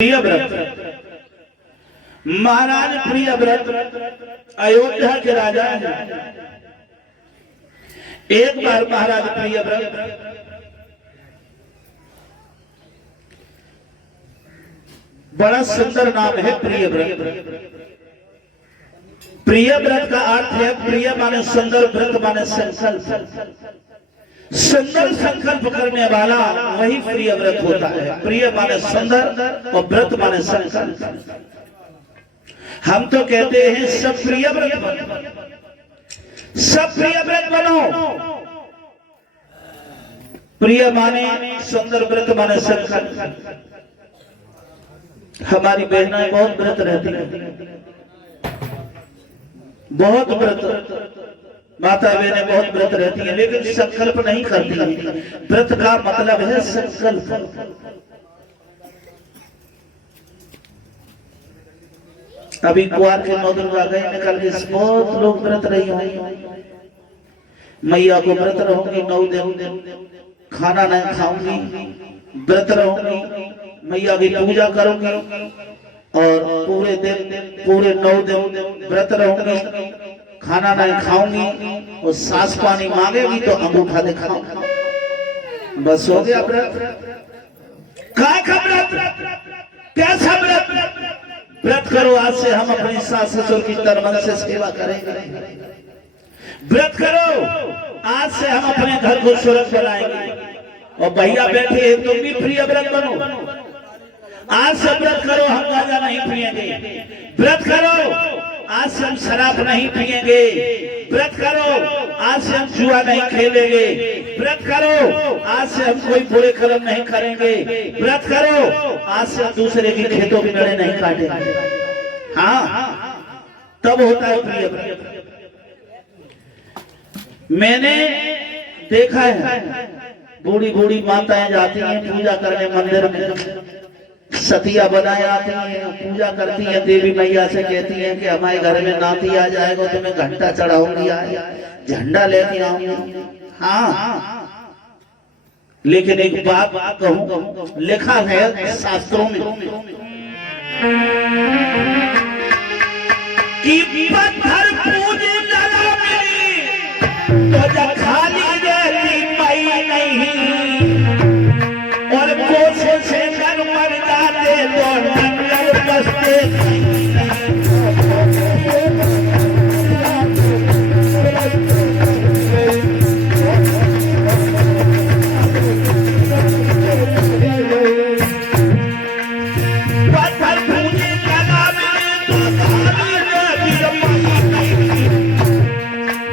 प्रियव्रत महाराज प्रियव्रत अयोध्या के राजा हैं। एक बार महाराज प्रियव्रत बड़ा सुंदर नाम है प्रियव्रत। प्रियव्रत का अर्थ है प्रिय माने सुंदर, व्रत माने संकल्प। सुंदर संकल्प करने वाला वही प्रियव्रत होता है। प्रिय माने सुंदर और व्रत माने संकल्प। हम तो कहते हैं सब प्रियव्रत बनो, सब प्रियव्रत बनो। प्रिय माने सुंदर, व्रत माने संकल्प। हमारी बहनें बहुत व्रत रहती हैं, बहुत व्रत, माता बहनें बहुत व्रत रहती हैं, लेकिन संकल्प नहीं करती हैं। व्रत का मतलब है संकल्प। अभी कुआर के 9 दुर्गा गए निकल के बहुत लोग व्रत रही होंगे। मैया को व्रत रहूंगी 9 दिन, खाना नहीं खाऊंगी, व्रत रहूंगी, मैया की पूजा करूंगी और पूरे दिन पूरे 9 दिन व्रत रहूंगी, खाना नहीं खाऊंगी और सास पानी मांगेगी तो अंगूठा दिखाऊंगी। बस हो गया व्रत। काय का व्रत? कैसा व्रत? व्रत करो आज से हम अपनी सास ससुर की तन मन से सेवा करेंगे। व्रत करो आज से हम अपने घर को सुरक्षित बनाएंगे। और भैया बैठे हैं तुम भी प्रियव्रत बनो। आज से व्रत करो हम गांजा नहीं पिएंगे। व्रत करो आज से हम शराब नहीं पिएंगे। व्रत करो आज से हम जुआ नहीं खेलेंगे। व्रत करो आज से हम कोई बुरे कर्म नहीं करेंगे। व्रत करो आज से हम दूसरे की खेतों की नड़े नहीं काटेंगे। हाँ, तब होता है प्रियव्रत। मैंने देखा है बूढ़ी बूढ़ी माताएं जाती हैं पूजा करने मंदिर में, सतिया बनाए आती हैं, पूजा करती हैं, देवी मैया से कहती हैं कि हमारे घर में नाती आ जाएगा तो मैं घंटा चढ़ाऊंगी, झंडा लेके आऊंगी। हाँ, लेकिन एक बात कहूं, लिखा है शास्त्रों में कि पत्थर पूजे लगा मेरी तो जब खाली रहती पाई नहीं, और कोसे से घर मर जाते तो नंगर बसते। पत्थर पूजे लगा मेरे तो खाली रहती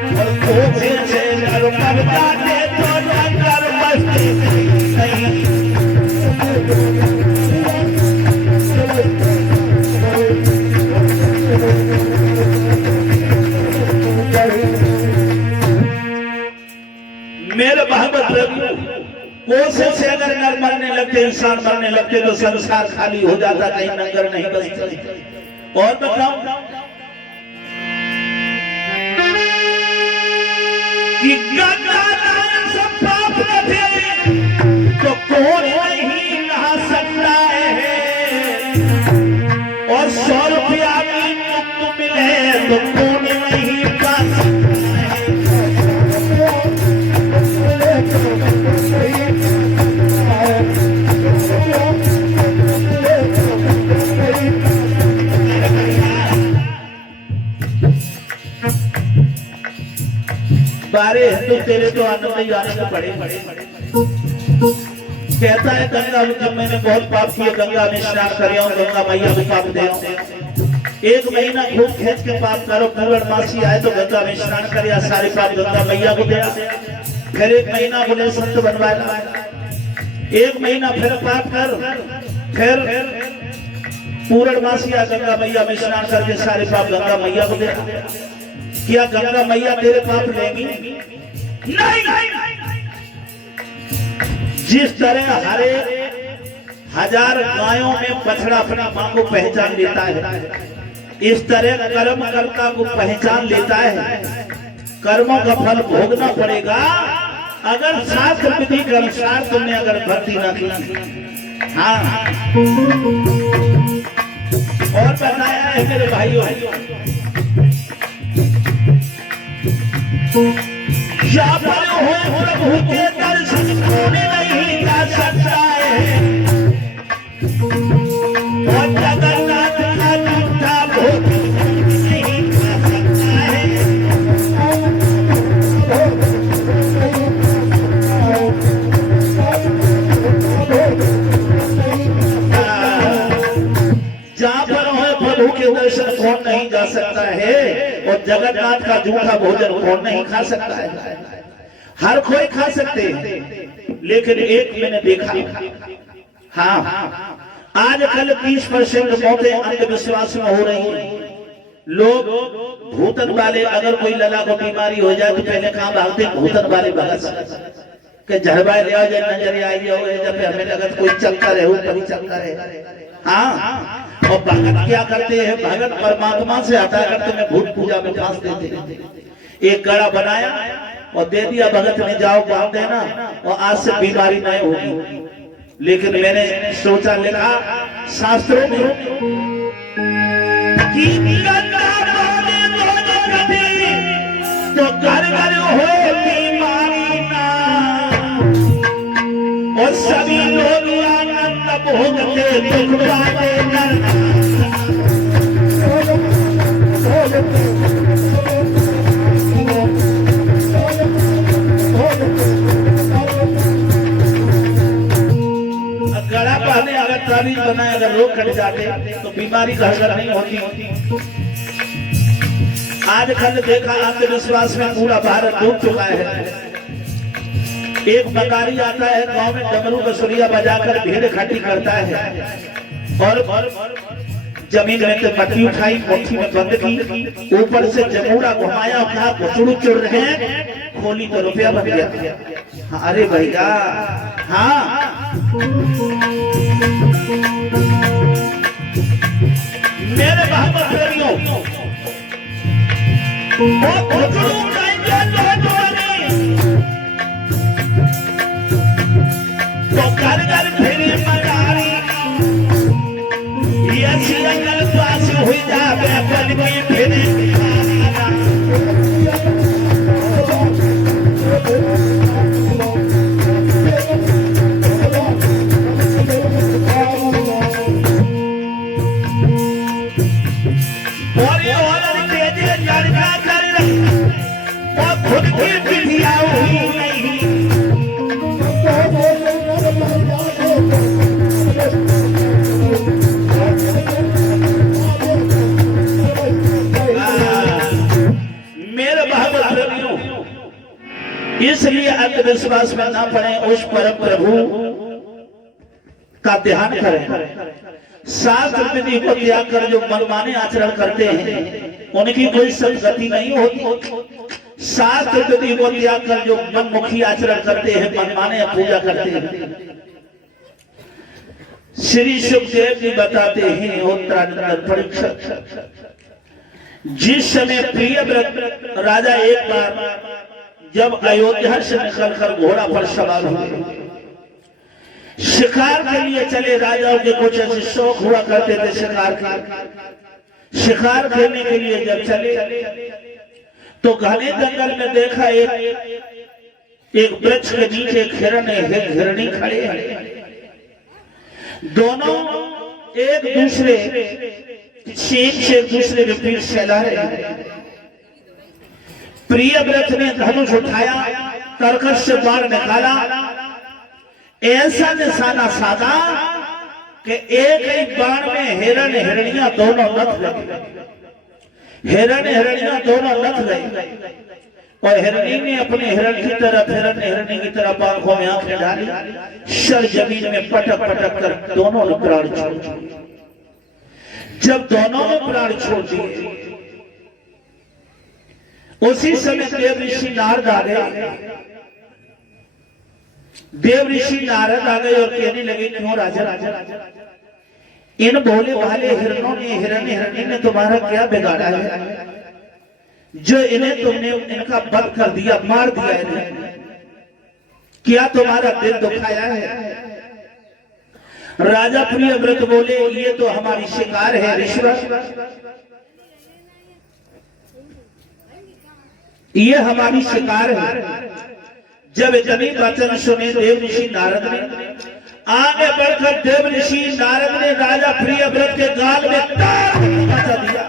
और कोसे से घर मर जाते तो नंगर बसते। मेरे भागवत प्रभु कोसे से अगर नर मरने लगते, इंसान मरने लगते तो संसार खाली हो जाता, कहीं नंगर नहीं बचते। और बताओ कि गंगा सब पाप रखे तो कौन नहीं नहा सकता है, और 100 रुपया की मुफ्त मिले तो कौन नहीं पा सकता है। बारे हिंदू तेरे तो आनंद ही आने को पड़े। कहता है गंगा जब मैंने बहुत पाप किए गंगा में स्नान कर रहा हूँ, गंगा मैया को पाप दे रहा हूँ। 1 महीना खूब खींच के पाप करो, पूर्णमासी आए तो गंगा में स्नान कर या सारे पाप गंगा मैया को दे। फिर 1 महीना बोले संत बनवाया, 1 महीना फिर पाप कर, फिर पूर्णमासी आ गंगा मैया में स्नान करके सारे पाप गंगा मैया को दे। क्या गंगा मैया तेरे पाप लेगी? नहीं। जिस तरह हरे 1000 गायों में बछड़ा अपनी मां को पहचान लेता है, इस तरह कर्म कर्ता को पहचान लेता है। कर्मों का फल भोगना पड़ेगा। अगर शास्त्र विधि के अनुसार तुमने अगर भक्ति न की हाँ और बताया है मेरे भाइयों, या पर हो प्रभु के दर्शन कोई नहीं जा सकता है, और जगन्नाथ का झूठा भोग नहीं खा सकता है। जहाँ पर हो प्रभु के दर्शन कौन नहीं जा सकता है, और जगन्नाथ का झूठा भोजन कौन नहीं खा सकता है। हर कोई खा सकते हैं, लेकिन एक मैंने देखा, हाँ आजकल 30% मौतें अंधविश्वास में हो रही हैं। लोग भूतन वाले, अगर कोई लला को बीमारी हो जाए तो पहले कहाँ भागते, भूतन वाले भगत के झड़वाए ले आओ, नजर आई हो, जब हमें लगत कोई चलता रहे, कभी चलता रहे। हाँ और भगत क्या करते हैं, भगत परमात्मा से हटा कर तुम्हें भूत पूजा में फांस देते हैं। एक गड़ा बनाया और दे दिया भगत ने, जाओ बांध देना और आज से बीमारी नहीं होगी। लेकिन मैंने सोचा, लिखा शास्त्रों में कि तो घर घर हो बीमारी ना, और सभी लोग आनंद भोगते दुख पाते नर। गड़ा पहने अगर तारीफ बनाए, अगर लोग कट जाते तो बीमारी घर घर नहीं होती। आजकल देखा अंधविश्वास में पूरा भारत डूब चुका है। एक बकारी आता है गांव में, डमरू बसुरिया बजाकर भीड़ इकट्ठी करता है, और जमीन में से पट्टी उठाई, मुट्ठी में बंद की, ऊपर से जमूरा घुमाया, कहा घुसड़ू चुर रहे हैं, खोली तो रुपया बन गया। अरे भैया, हाँ मेरे भाइयों, वो घुसड़ू उठाएंगे तो घर घर फिरे मदारी, ये सिंगल पास हुई जावे पल में फिरे। और ये औरत तेजे चढ़ा कर और खुद की पिटिया हुई नहीं। मेरे भाइयों, इसलिए अंधविश्वास में ना पड़े, उस परम प्रभु का ध्यान करें। शास्त्र विधि को त्याग कर जो मनमाने आचरण करते हैं उनकी कोई सदगति नहीं होती। शास्त्र विधि को त्याग कर जो मनमुखी आचरण करते हैं, मनमाने पूजा करते हैं। श्री सुखदेव जी बताते हैं, उत्तराखंड परीक्षा, जिस समय प्रियव्रत राजा एक बार जब अयोध्या से निकलकर घोड़ा पर सवार हुए, शिकार के लिए चले। राजाओं के कुछ ऐसे शौक हुआ करते थे शिकार का। शिकार खेलने के लिए जब चले तो घने जंगल में देखा एक वृक्ष के नीचे एक हिरणी खड़े हैं। दोनों एक दूसरे सींग से एक दूसरे के पीठ फैला रहे हैं। प्रियव्रत ने धनुष उठाया, कर्कश से बाण निकाला, ऐसा निशाना साधा कि एक एक बाण में हिरण हिरनियां दोनों नथ गई। हिरण हिरनियां दोनों नथ गई और हिरणी ने अपने हिरण की तरफ, हिरण हिरणी की तरफ आंखों में आंखें डाली, सर जमीन में पटक पटक कर दोनों ने प्राण छोड़ दिए। जब दोनों ने प्राण छोड़ दिए, उसी समय देव ऋषि नारद आ गए। देव ऋषि नारद आ गए और कहने लगे, क्यों राजा, इन भोले भाले हिरणों ने, हिरण हिरणी ने तुम्हारा क्या बिगाड़ा है, जो इन्हें तुमने इनका वध कर दिया, मार दिया इन्हें? क्या तुम्हारा दिल दुखाया है? राजा प्रियव्रत बोले ये तो हमारी शिकार है रिश्वत, ये हमारी शिकार है। जब इतनी वचन सुने देव ऋषि नारद ने, आगे बढ़कर देव ऋषि नारद ने राजा प्रियव्रत के गाल में तार बचा दिया।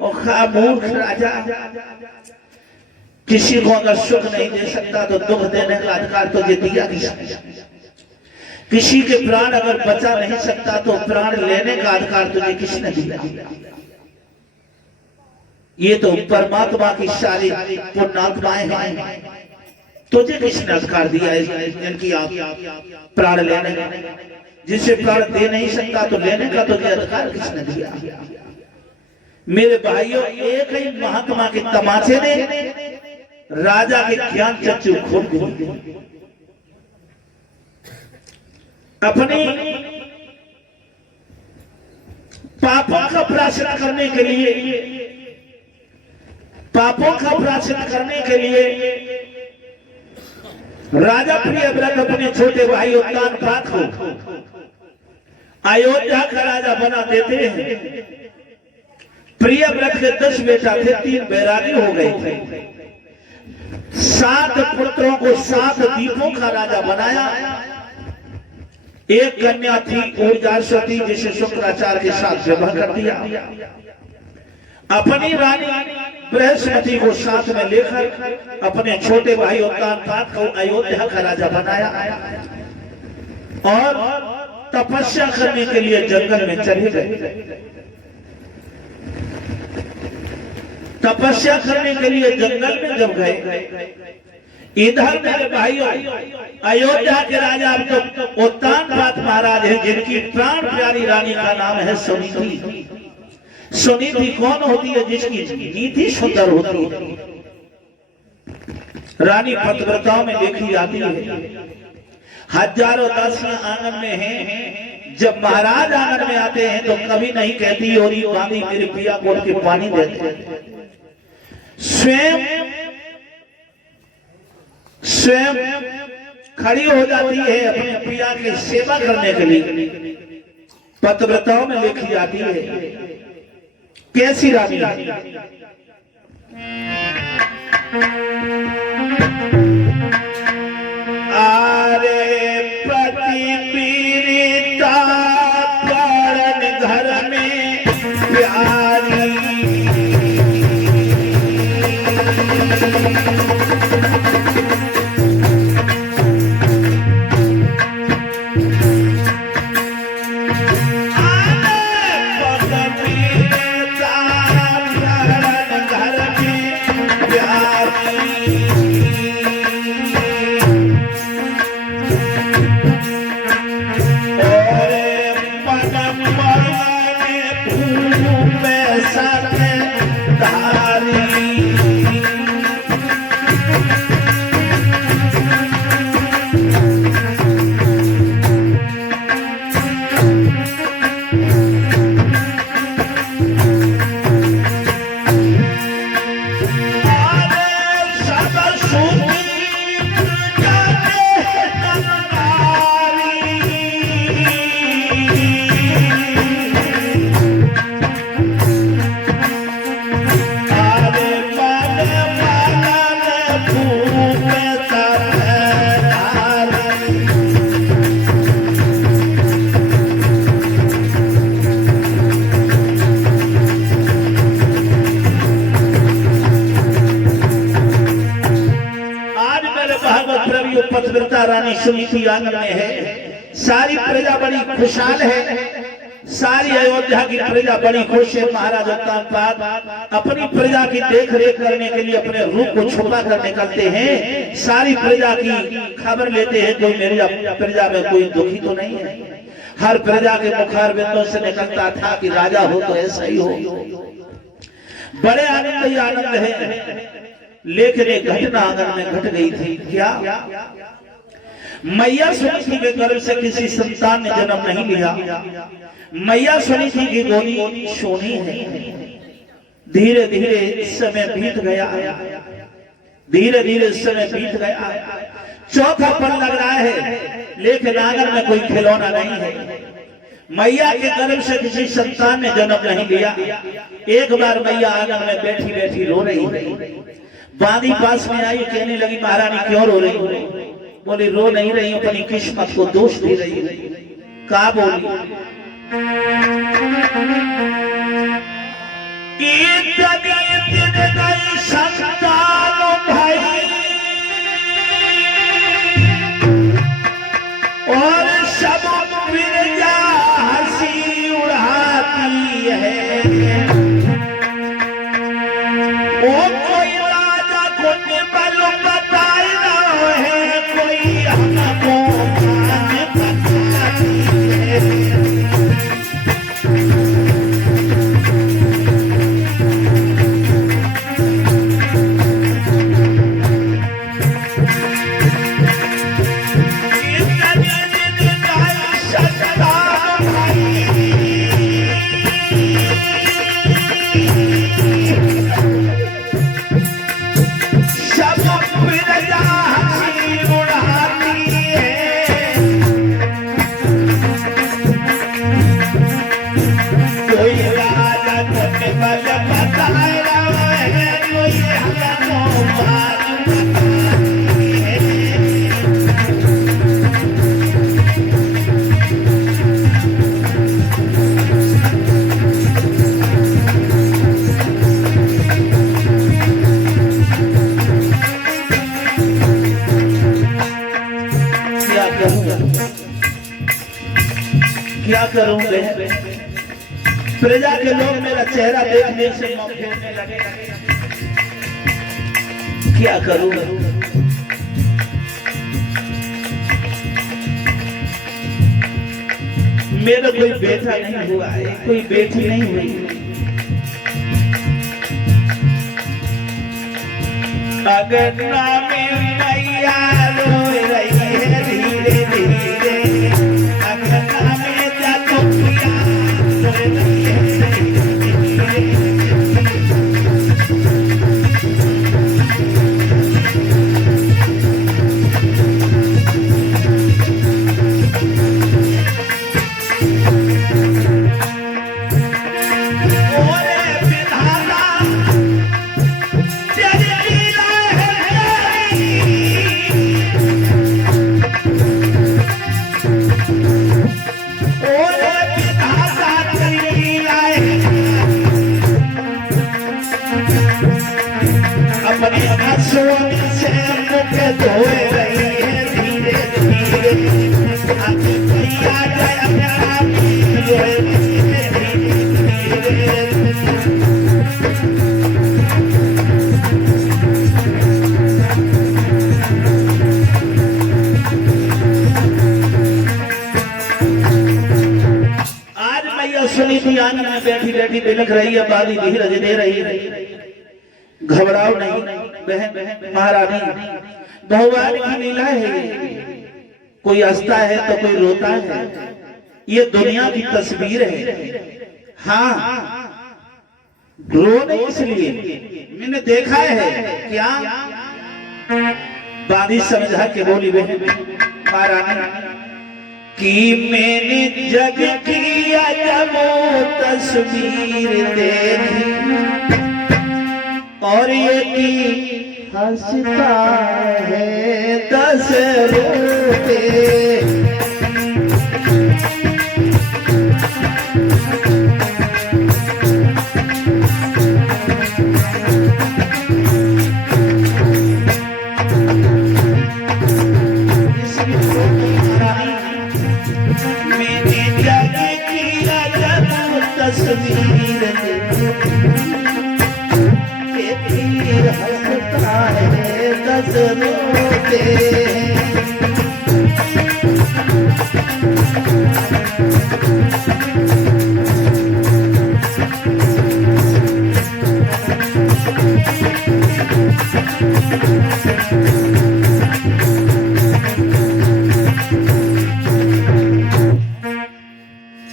और खामोश राजा, किसी को अगर सुख नहीं दे सकता तो दुख देने का अधिकार तुझे दिया किसने? किसी के प्राण अगर बचा नहीं सकता तो प्राण लेने का अधिकार तुझे किसने दिया? ये तो परमात्मा की सारी पुण्यात्माएं हैं, तुझे किसने अधिकार दिया है इनकी आप प्राण लेने का? जिसे प्राण दे नहीं सकता तो लेने का तुझे अधिकार किसने दिया? मेरे भाइयों, एक ही महात्मा के तमाचे ने राजा के ज्ञान चक्षु खोल दिए। अपने पापों का प्रायश्चित करने के लिए, पापों का प्रायश्चित करने के लिए राजा प्रियव्रत अपने छोटे भाई उत्तानपाद को अयोध्या का राजा बना देते हैं। प्रियव्रत के 10 बेटा थे, 3 बैरागी हो गए थे। 7 पुत्रों को 7 द्वीपों का राजा बनाया। एक कन्या थी ऊर्जासती, जिसे शुक्राचार्य के साथ विवाह कर दिया। अपनी रानी बृहस्पति को साथ में लेकर अपने छोटे भाई उत्तानपाद को अयोध्या का राजा बनाया और तपस्या करने के लिए जंगल में चले गए। तपस्या करने के लिए जंगल में जब गए, इधर मेरे भाइयों अयोध्या के राजा अब तो उत्तानपाद महाराज है, जिनकी प्राण प्यारी रानी का नाम है सुनीति। सुनीति कौन होती है? जिसकी नीति सुंदर होती है। रानी पतिव्रताओं में देखी जाती है। हजारों दासियां आंगन में हैं। जब महाराज आंगन में आते हैं तो कभी नहीं कहती होरी बांधी मेरे पिया को के पानी देते। स्वयं खड़ी हो जाती है अपने पिया की सेवा करने के लिए। पतिव्रताओं में लिखी जाती है। कैसी रानी? आरे पति पीड़िता कारण घर में प्यारी, पतिव्रता रानी सुनीति आंगन में है। सारी प्रजा बड़ी खुशहाल है। सारी अयोध्या की प्रजा बड़ी खुश है। महाराज उत्तानपाद अपनी प्रजा की देख रेख करने के लिए अपने रूप को छुपा कर निकलते हैं। सारी प्रजा की खबर लेते हैं, कोई मेरी प्रजा में कोई दुखी तो नहीं है। हर प्रजा के मुखार बिंदों से निकलता था कि राजा हो तो ऐसा ही हो। बड़े आनंद ही आनंद है। लेकिन एक घटना आंगन में घट गई थी। क्या? मैया सुनीति के गर्भ से किसी संतान ने जन्म नहीं लिया। मैया सुनीति की गोदी सोनी है। धीरे धीरे समय बीत गया। धीरे धीरे समय बीत गया। चौथा पल लग रहा है, लेकिन आंगन में कोई खिलौना नहीं है। मैया के गर्भ से किसी संतान ने जन्म नहीं लिया। एक बार मैया आंगन में बैठी बैठी रो रही है। बांदी पास में आई, कहने लगी महारानी क्यों रो रही हो? बोली रो नहीं रही, अपनी किस्मत को दोष दे रही है। कहा बोली और सब बिरजा हंसी उड़ाती है। वो कोई राजा को बल बताए ना है, कोई हमको बताती है। क्या करूं प्रजा के लोग मेरा चेहरा देखने से मुंह फेरने लगे। क्या करूं? मेरा कोई बेटा नहीं हुआ है, कोई बेटी नहीं हुई। अगर नामे मैया रो रही है धीरे धीरे, अगर नामे जातो किया रो रही है अपने आंसुओं से मुख धोए रही है धीरे धीरे। आंखें मैया जय प्यारा रोए धीरे धीरे। आज मैया सुनी थी आंगन में बैठी बैठी बिलख रही है, बादी धीरज दे रही है। घबराओ नहीं बहन महारानी, भगवान की लीला है। कोई हंसता है तो कोई रोता है, ये दुनिया की तस्वीर है। हाँ रो नहीं इसलिए, मैंने देखा है। क्या बादी समझा के बोली बहन महारानी कि मैंने जग की अजब तस्वीर देखी और ये की हंसता है 10 रोते। मैंने जग की अजब तस्वीर हंसता है 10 रोते।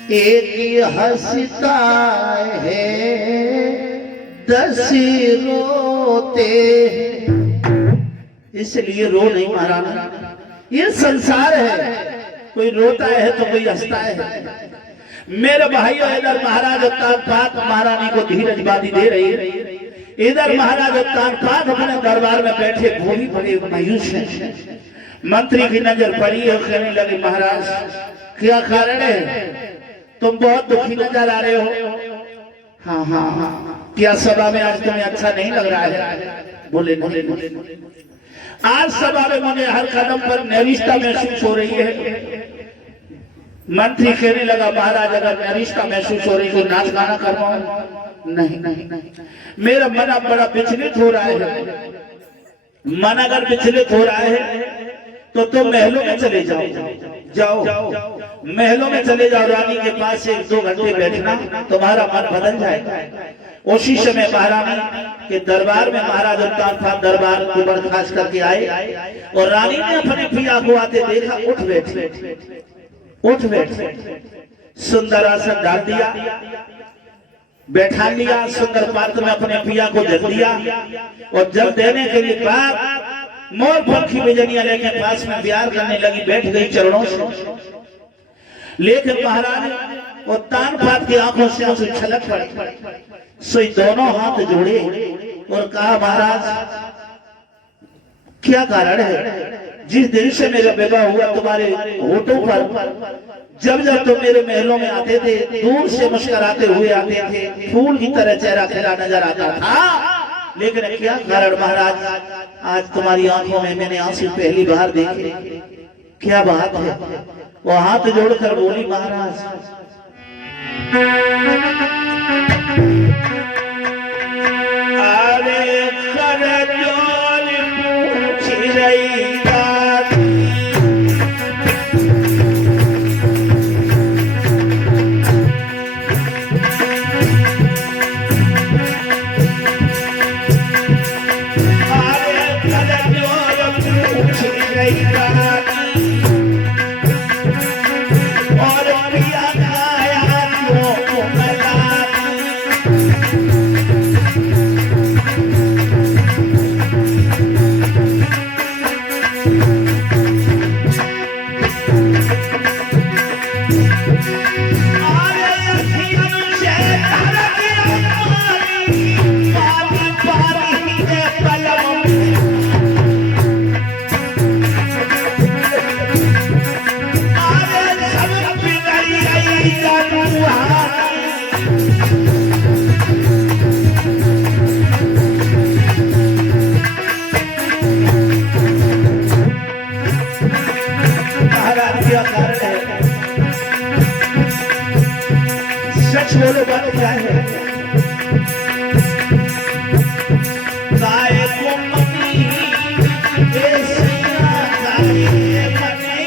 एक हंसता है 10 रोते। इसलिए रो नहीं महारानी, ये संसार है, कोई रोता है तो कोई हंसता है। मेरे भाइयों, इधर महाराज तानपात महारानी को धीरज बादी दे रही है, इधर महाराज तानपात अपने दरबार में बैठे वो भी बड़े मायूस हैं। मंत्री की नजर पड़ी है, कहने लगे महाराज क्या कारण है, तुम बहुत दुखी नजर आ रहे हो। हाँ हाँ हाँ, क्या सभा में आज तुम्हें अच्छा नहीं लग रहा है? बोले बोले आज सभा में मुझे हर कदम पर निराशा महसूस हो रही है। मंत्री कहने लगा महाराज अगर निराशा महसूस हो रही तो नाच गाना करवाऊं? नहीं नहीं नहीं, मेरा मन अब बड़ा विचलित हो रहा है। मन अगर विचलित हो रहा है तो तुम महलों में चले जाओ, महलों में चले जाओ, रानी के पास 1-2 घंटे बैठना, तुम्हारा मन बदल जाएगा। उसी समय महारानी के दरबार में महाराज तानपात दरबार को बर्खास्त करके आए और रानी ने अपने पिया को आते देखा, उठ बैठ, सुंदर आसन डाल दिया, बैठा लिया, सुंदर पात्र में अपने पिया को जल दिया और जब देने के लिए बाद मोर पंखी बेजनिया लेके पास में प्यार करने लगी, बैठ गई चरणों से। लेकिन महाराज और तानपात की आंखों से आंसू छलक पड़े, सोई दोनों हाथ जोड़े और कहा महाराज क्या कारण है, जिस दिन से मेरा विवाह हुआ तुम्हारे होठों पर जब जब तुम मेरे महलों में आते थे दूर से मुस्कुराते हुए आते थे, फूल की तरह चेहरा खिला नजर आता था, लेकिन क्या कारण महाराज आज तुम्हारी आंखों में मैंने आंसू पहली बार देखे, क्या बात है? वो हाथ जोड़कर बोली महाराज अरे कर जोर पूछ रही बात, सच बोलो बात क्या है? गाय को मनी ये सैया गाय मनी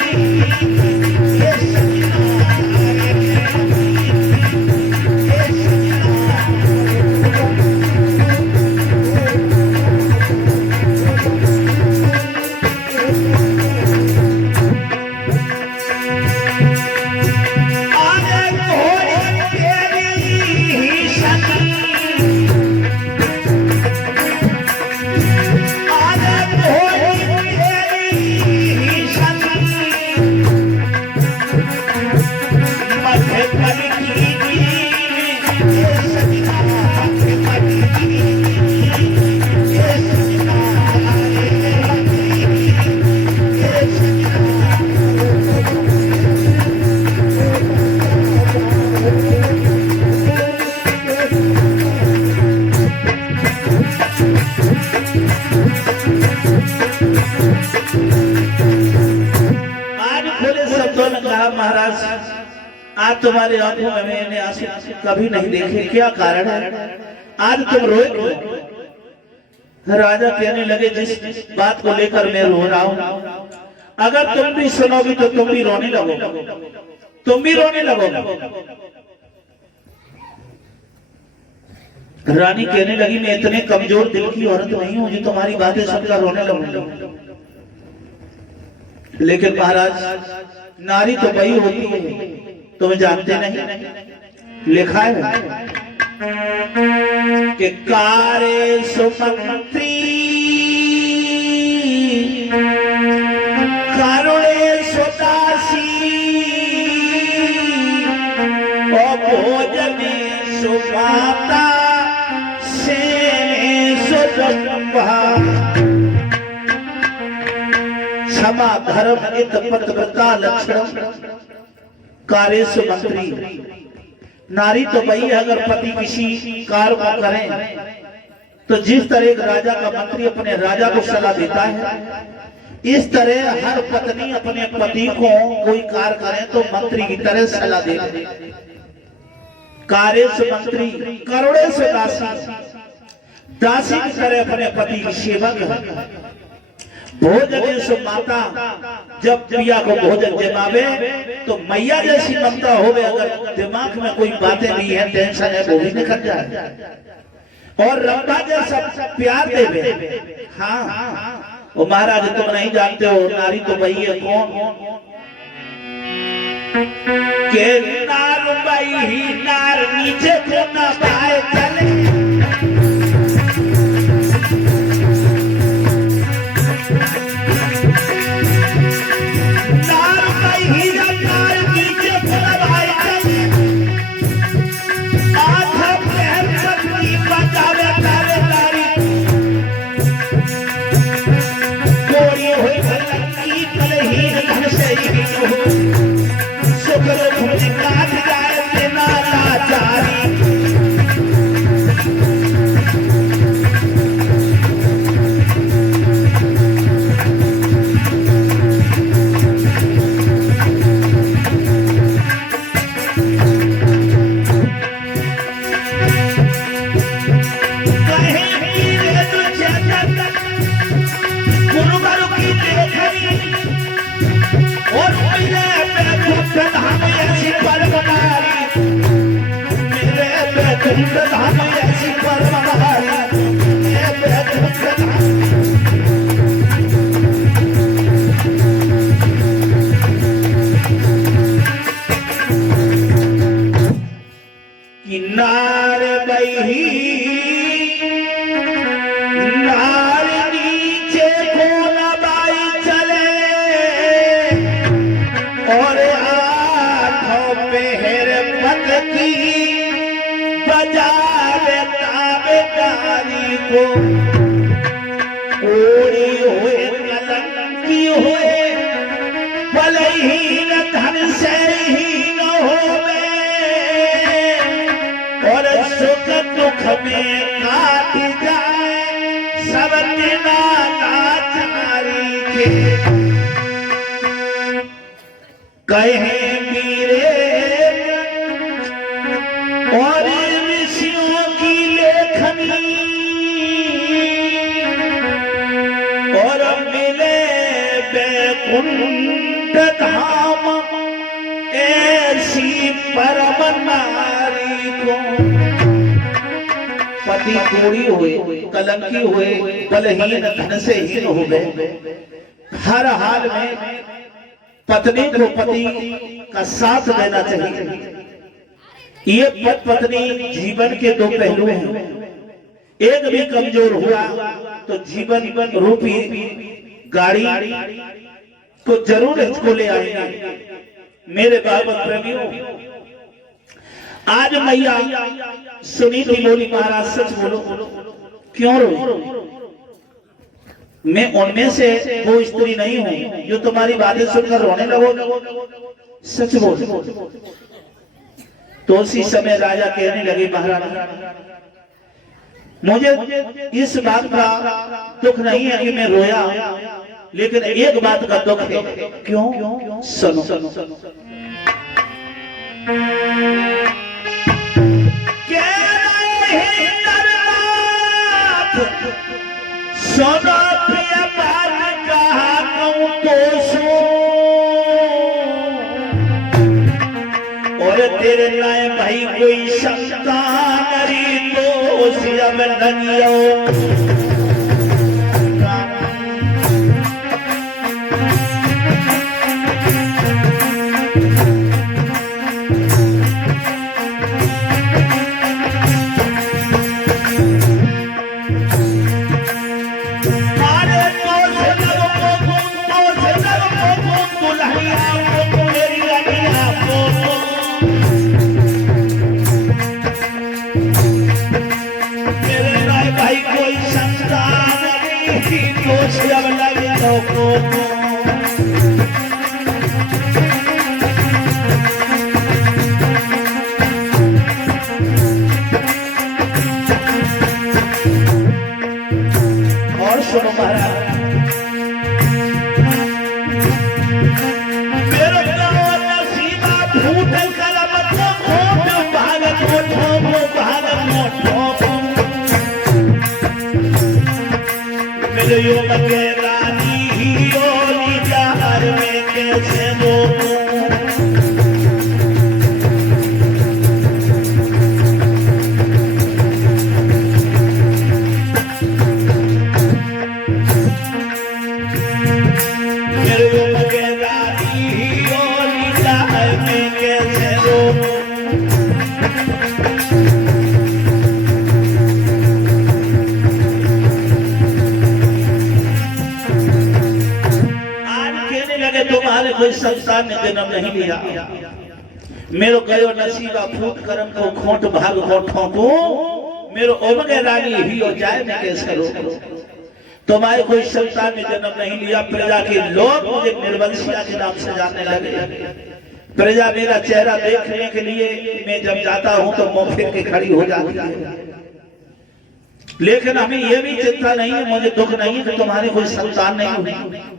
ये सैया महाराज आज तुम्हारे आंखों में मैंने आंसू कभी नहीं देखे, क्या कारण है? आज तुम रोए क्यों? राजा कहने लगे जिस बात को लेकर मैं रो रहा हूं अगर तुम भी सुनोगी तो तुम भी रोने लगोगे, तुम भी रोने लगोगे। रानी कहने लगी मैं इतने कमजोर दिल की औरत नहीं हूं जो तुम्हारी बातें सुनकर रोने लगूंगी। लेकिन महाराज नारी तो वही होती है, तुम्हें जानते नहीं, लिखा है कि कारे सुमंत्री सुमाता सेने सुजम्भा क्षमा धर्म इत पतिव्रता लक्षणम कार्येषु मंत्री। नारी तो वही है, अगर पति किसी कार्य को करें तो जिस तरह एक राजा का मंत्री अपने राजा को सलाह देता है, इस तरह हर पत्नी अपने पति को कोई कार्य करे तो मंत्री की तरह सलाह दे। कार्येषु मंत्री करुणेषु दासी, दासी की तरह अपने पति की सेवा करे। भोजनेषु माता, जब पिया को भोजन जमावे तो मैया जैसी ममता होवे। अगर दिमाग में कोई बातें नहीं है, टेंशन है, वो भी निकल जाए। और रंभा जैसा प्यार देवे। हाँ, वो महाराज तुम नहीं जानते हो, नारी तो वही है। कौन? के नार बाई ही नार नीचे को ना पाए चले। नार बही नार नीचे को न बाई चले, और आठों पहर पत की बजावे ताबेदारी को। ओढ़ी हुए कलंकी हुए भले ही न धन से ही न होवे, और सुख दुख में काट जाए सब नाच नारी के। कहे मीरे और ऋषियों की लेखनी, और मिले बैकुंठ धाम ऐसी परम नारी को। पति कोड़ी हुए, कलंकी हुए, बलहीन धन से हीन हो गए, हर हाल में पत्नी को पति का साथ देना चाहिए। ये पति पत्नी जीवन के दो पहलू हैं। एक भी कमजोर हुआ तो जीवन रूपी गाड़ी को जरूर इसको ले आएंगे। मेरे बाबा प्रेमियों, आज मैया सुनी तो बोली, महाराज सच बोलो, क्यों रो? मैं उनमें से वो स्त्री नहीं हूं जो तुम्हारी बातें सुनकर रोने लगो। सच बोलो। तो उसी समय राजा कहने लगे, महाराज मुझे इस बात का दुख नहीं है कि मैं रोया, लेकिन एक बात का दुख है। क्यों? सुनो। सुनो प्रिय बात कहा कहूं तो सो, और तेरे लाए भाई कोई संतान री तो सिर्फ ननियो। जब लगे को और सुनो महाराज मेरे गाँव नसीबा फूट कलम को खोट भागत को ठोको भागत को ठोको मेरे योग के रानी ही ओली जहर में कैसे रोकूं तुम्हारे कोई संसार ने जन्म नहीं लिया मेरो गयो नसीबा फूट करम को खोट भाग को ठोको मेरो ओमगे रानी ही हो जाए मैं कैसे रोकूं तुम्हारे कोई संतान ने जन्म नहीं लिया प्रजा के लोग मुझे निर्वंशिया के नाम से जानने लगे प्रजा मेरा चेहरा देखने के लिए मैं जब जाता हूं तो मुंह फिर के खड़ी हो जाती है लेकिन हमें यह भी चिंता नहीं है मुझे दुख नहीं है कि तुम्हारे कोई संतान नहीं हुई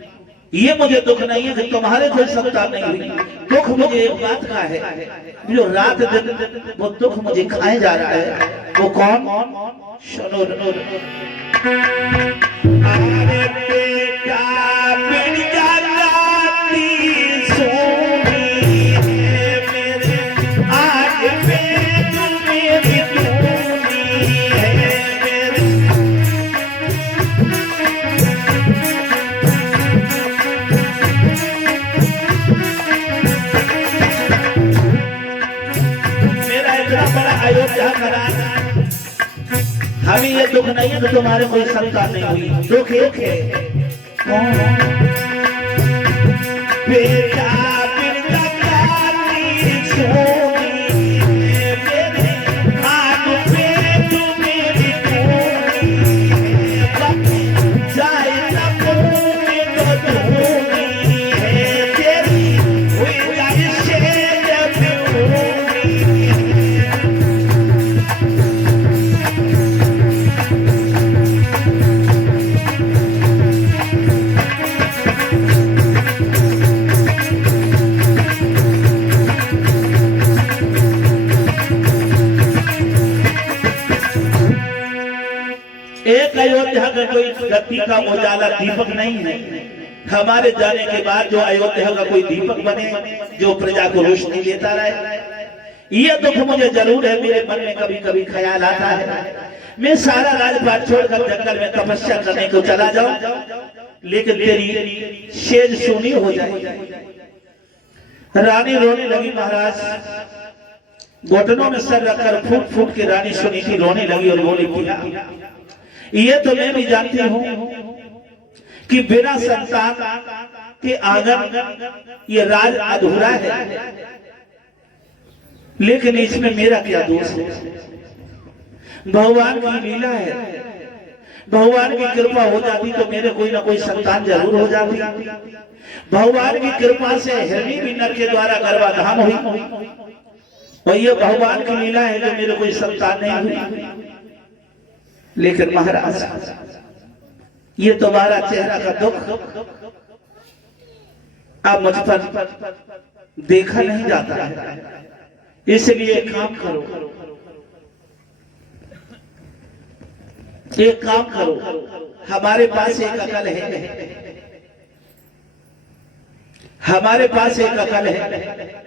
ये मुझे दुख नहीं है कि तुम्हारे कोई संतान नहीं हुई दुख मुझे एक बात का है जो रात दिन वो दुख मुझे खाए जा रहा है वो कौन सुनो अरे बेटा बिन जाती सोनी है मेरे आज पे मेरी दूनी है मेरे मेरा इतना बड़ा अयोध्या करा हमें ये दुख नहीं है कि तुम्हारे कोई संतान नहीं हुई दुख एक है बेटा बिरला काली सोनी है मेरे आग पे तू मेरी खूनी है जाए ना पूरी तो धूनी है तेरी हुई जाए से जब एक अयोध्या का कोई गति का उजाला दीपक नहीं है हमारे जाने के बाद जो अयोध्या का कोई दीपक बने जो प्रजा को रोशनी देता रहे ये दुख मुझे जरूर है मेरे मन में कभी कभी ख्याल आता है मैं सारा राजपाट छोड़कर जंगल में तपस्या करने को चला जाऊं लेकिन तेरी शेज सुनी हो जाए रानी रोने लगी महाराज घुटनों में सर रखकर फूट फूट के रानी सुनी थी रोने लगी और बोली किया ये तो मैं भी जानती हूं कि बिना संतान के आंगन ये राज अधूरा है लेकिन इसमें मेरा क्या दोष है भगवान की लीला है भगवान की कृपा हो जाती तो मेरे कोई ना कोई संतान जरूर हो जाती भगवान की कृपा से हिरणी भी नर के द्वारा गर्भाधान हुई और ये भगवान की लीला है जो मेरे कोई संतान नहीं हुई लेकिन महाराज ये तुम्हारा चेहरा का दुख अब मुझ पर देखा नहीं जाता है इसलिए एक काम करो हमारे पास एक अकल है हमारे पास एक अकल है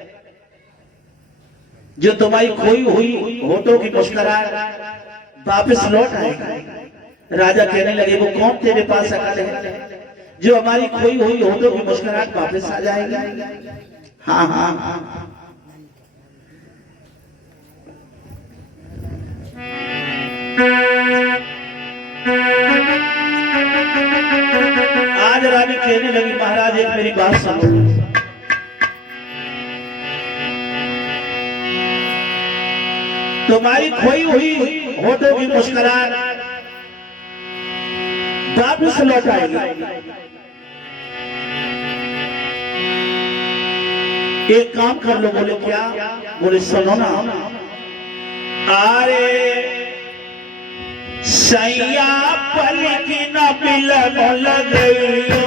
जो तुम्हारी खोई हुई होठों की मुस्कुराहट वापस लौट आएगी राजा कहने लगे वो कौन तेरे पास अकल है जो हमारी खोई हुई होठों की मुस्कुराहट वापस आ जाएगी हाँ हाँ हाँ आज रानी कहने लगी महाराज एक मेरी बात सुनो तुम्हारी खोई हुई होठों की मुस्कुराहट वापस लौट आएगी। एक काम कर लो। बोले क्या? बोले सुनो ना, अरे सैया पलकी न मिलन लगियो,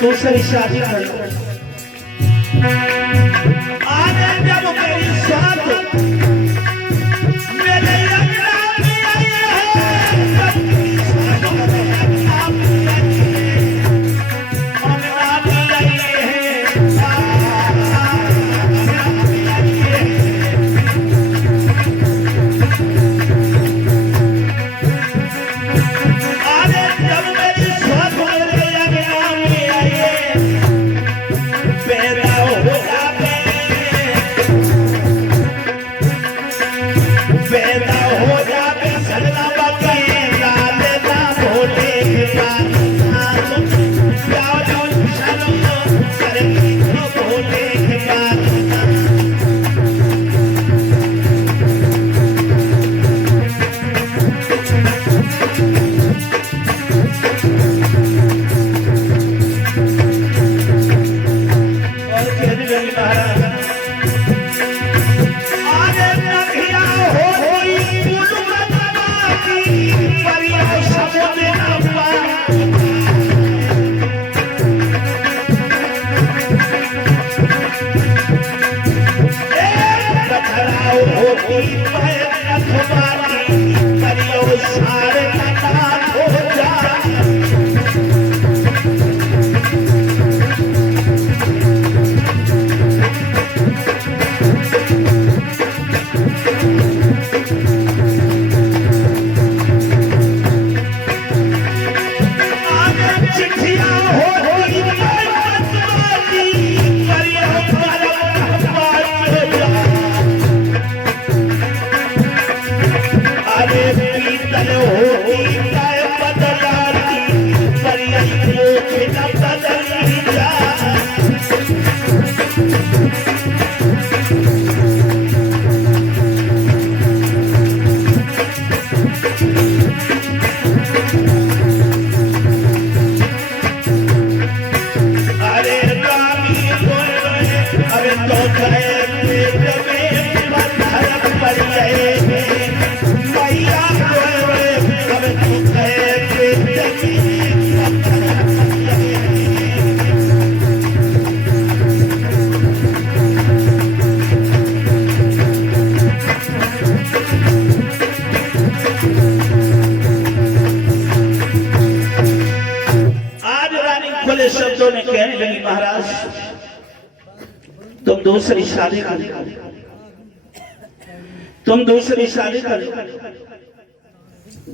दूसरी शादी कर लो। आने जब मेरी साथ मेरे अंगना में आई है, सबकी साथों में आप अंगना में आई है, आने जब मेरी साथ मेरे अंगना में आई है, पैदा हो जाते सजना बाकी लाले ना भोले खुले शब्दों में कहने लगी, महाराज तुम दूसरी शादी कर लो, तुम दूसरी शादी कर लो,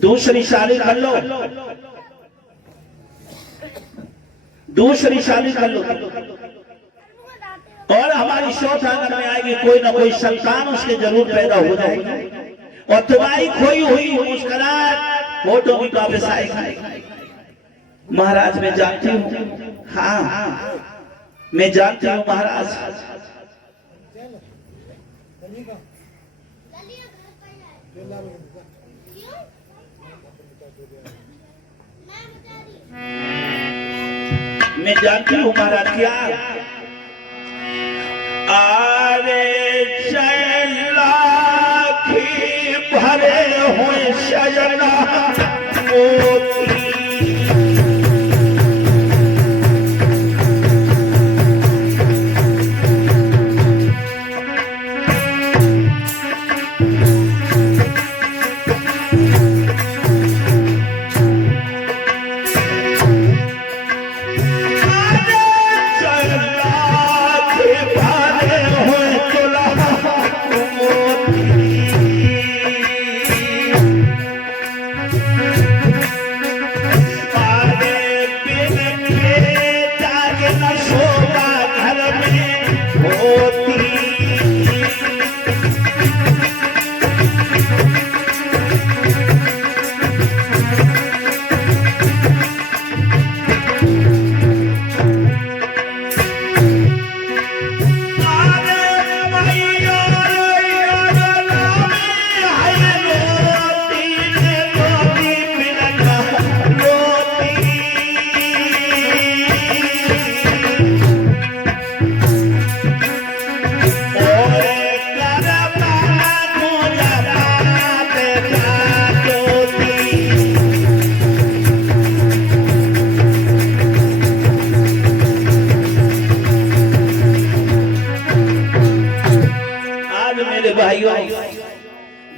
दूसरी शादी कर लो, दूसरी शादी कर लो, और हमारी सोच आंगन में आएगी, कोई ना कोई संतान उसके जरूर पैदा हो जाएगी, और तुम्हारी खोई हुई मुस्कुराहट फोटो भी वापस आएगी। महाराज मैं जानती हूँ, हाँ मैं जानती हूँ महाराज, मैं जानती हूँ महाराज क्या। अरे लाखी भरे हुए शयना मोती।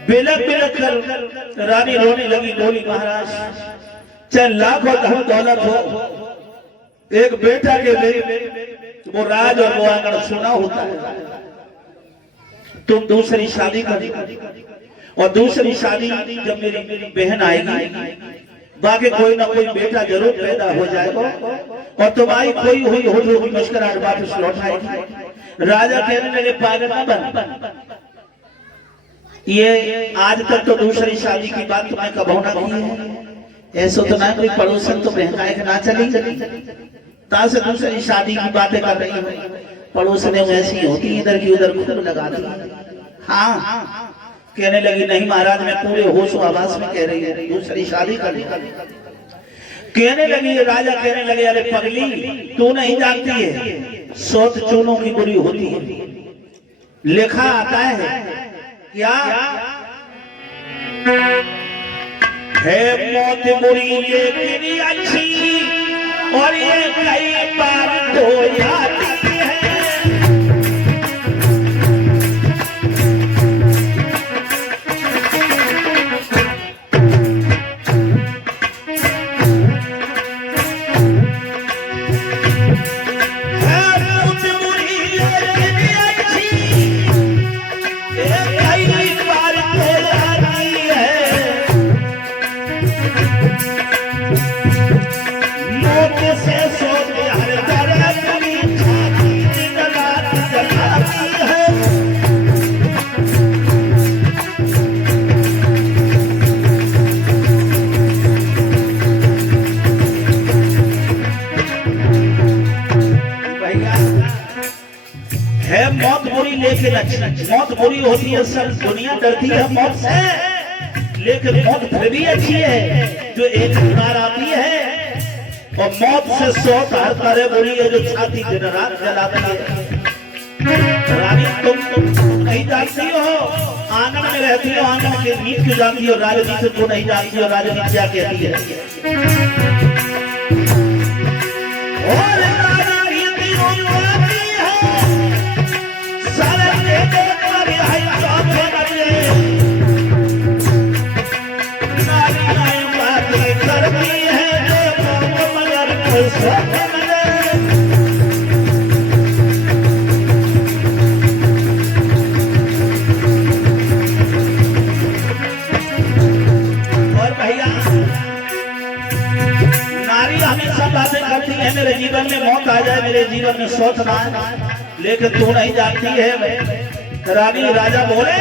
बिलक बिलक कर रानी रोने लगी, बोली महाराज चाहे लाखों धन दौलत हो, एक बेटा के लिए वो राज और वो आंगन सुना होता है। तुम दूसरी शादी कर, और दूसरी शादी जब मेरी बहन आएगी, बाकी कोई ना कोई बेटा जरूर पैदा हो जाएगा, और तुम्हारी कोई हुई हो जो मुस्कुराहट वापस लौट आएगी। राजा कहने लगे पागल न बन, ये आज तक तो दूसरी शादी की बात तुमने कबो ना की है, ऐसा तो ना कोई पड़ोसन तो बहकाए के ना चली ता से दूसरी शादी की बातें कर रही हो। पड़ोसने ऐसी होती इधर की उधर खुद लगाती। हाँ कहने लगी नहीं महाराज मैं पूरे होश आवाज में कह रही है दूसरी शादी कर। कहने लगी राजा कहने लगे अरे पगली तू नहीं जानती है सोत चूनों की बुरी होती है, लिखा आता है क्या है मौत बुरी लेकिन अच्छी, और ये कई बार तो आती है। मौत बुरी लेकिन अच्छी, मौत बुरी होती है सब दुनिया डरती है मौत से, लेकिन मौत फिर भी अच्छी है जो एक बार आती है, और मौत से 100 तरह बुरी है जो छाती दिन रात जलाती है। रानी तुम नहीं जानती हो, आंगन में रहती हो, आंगन के नींद क्यों जानती हो, राजनीति को नहीं जानती हो, राजनीति क्या कहती है। मेरे जीवन में मौत आ जाए, मेरे जीवन में सोच ना आए, लेकिन तू नहीं जानती है। रानी राजा बोले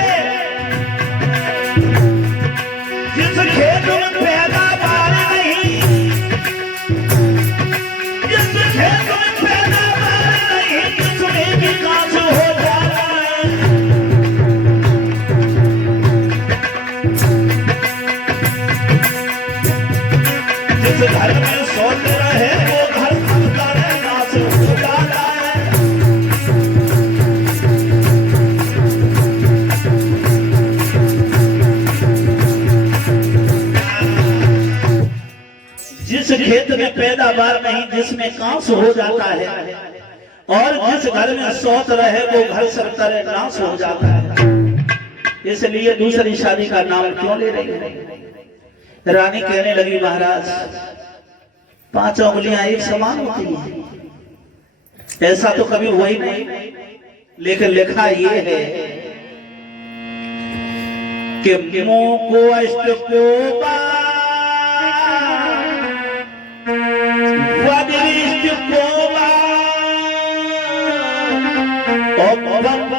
जिस खेत में पैदावार नहीं, जिस खेत में पैदावार नहीं, जिसमें विकास हो जाता है, जिस घर में सोच रहे खेत में पैदावार नहीं जिसमें कांस हो जाता है, और जिस घर में सौत रहे वो घर सरतर नाश हो जाता है। इसलिए दूसरी शादी का नाम क्यों ले रही है? रानी कहने लगी महाराज 5 उंगलियां एक समान होती है, ऐसा तो कभी हुआ ही नहीं, लेकिन लिखा ये है कि मुंह को अष्ट को वदिष्ट को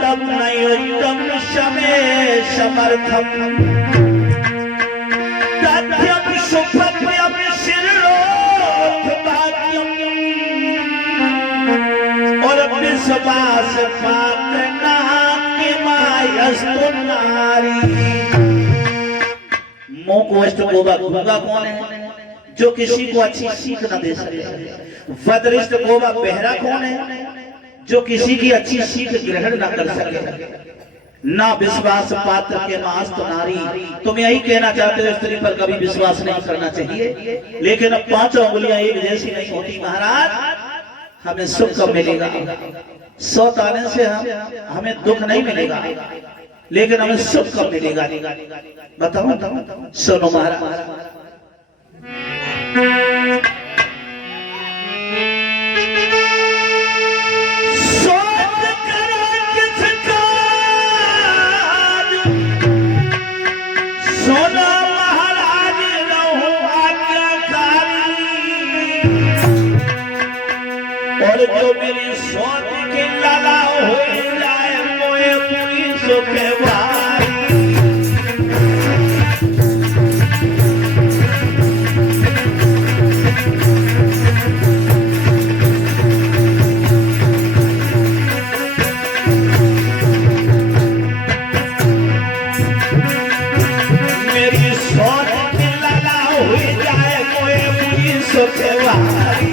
तम नयोत्तम शमे समर्थम तथ्यम सुपथ्यम शिरोथ भाग्यम और विश्वास पात्र नाम मायस्तु नारी। मुंह को अष्ट गोबा, गूंगा कौन है? जो किसी को अच्छी सीख न दे सके। वदरिष्ट गोबा, बहरा कौन है? जो किसी की अच्छी सीख ग्रहण न कर सके। ना विश्वास पात्र के मास्तु नारी। तुम यही कहना चाहते हो स्त्री पर कभी विश्वास नहीं करना चाहिए, लेकिन अब 5 उंगलियां एक जैसी नहीं होती महाराज। हमें सुख कब मिलेगा? सौत आने से हमें दुख नहीं मिलेगा, लेकिन हमें सुख कब मिलेगा? बताओ सुनो महाराज। जो मेरी सोच के लाला हो जाए मोए पूरी सुखवारी। मेरी सोच के लाला हो जाए मोए पूरी सुखवारी।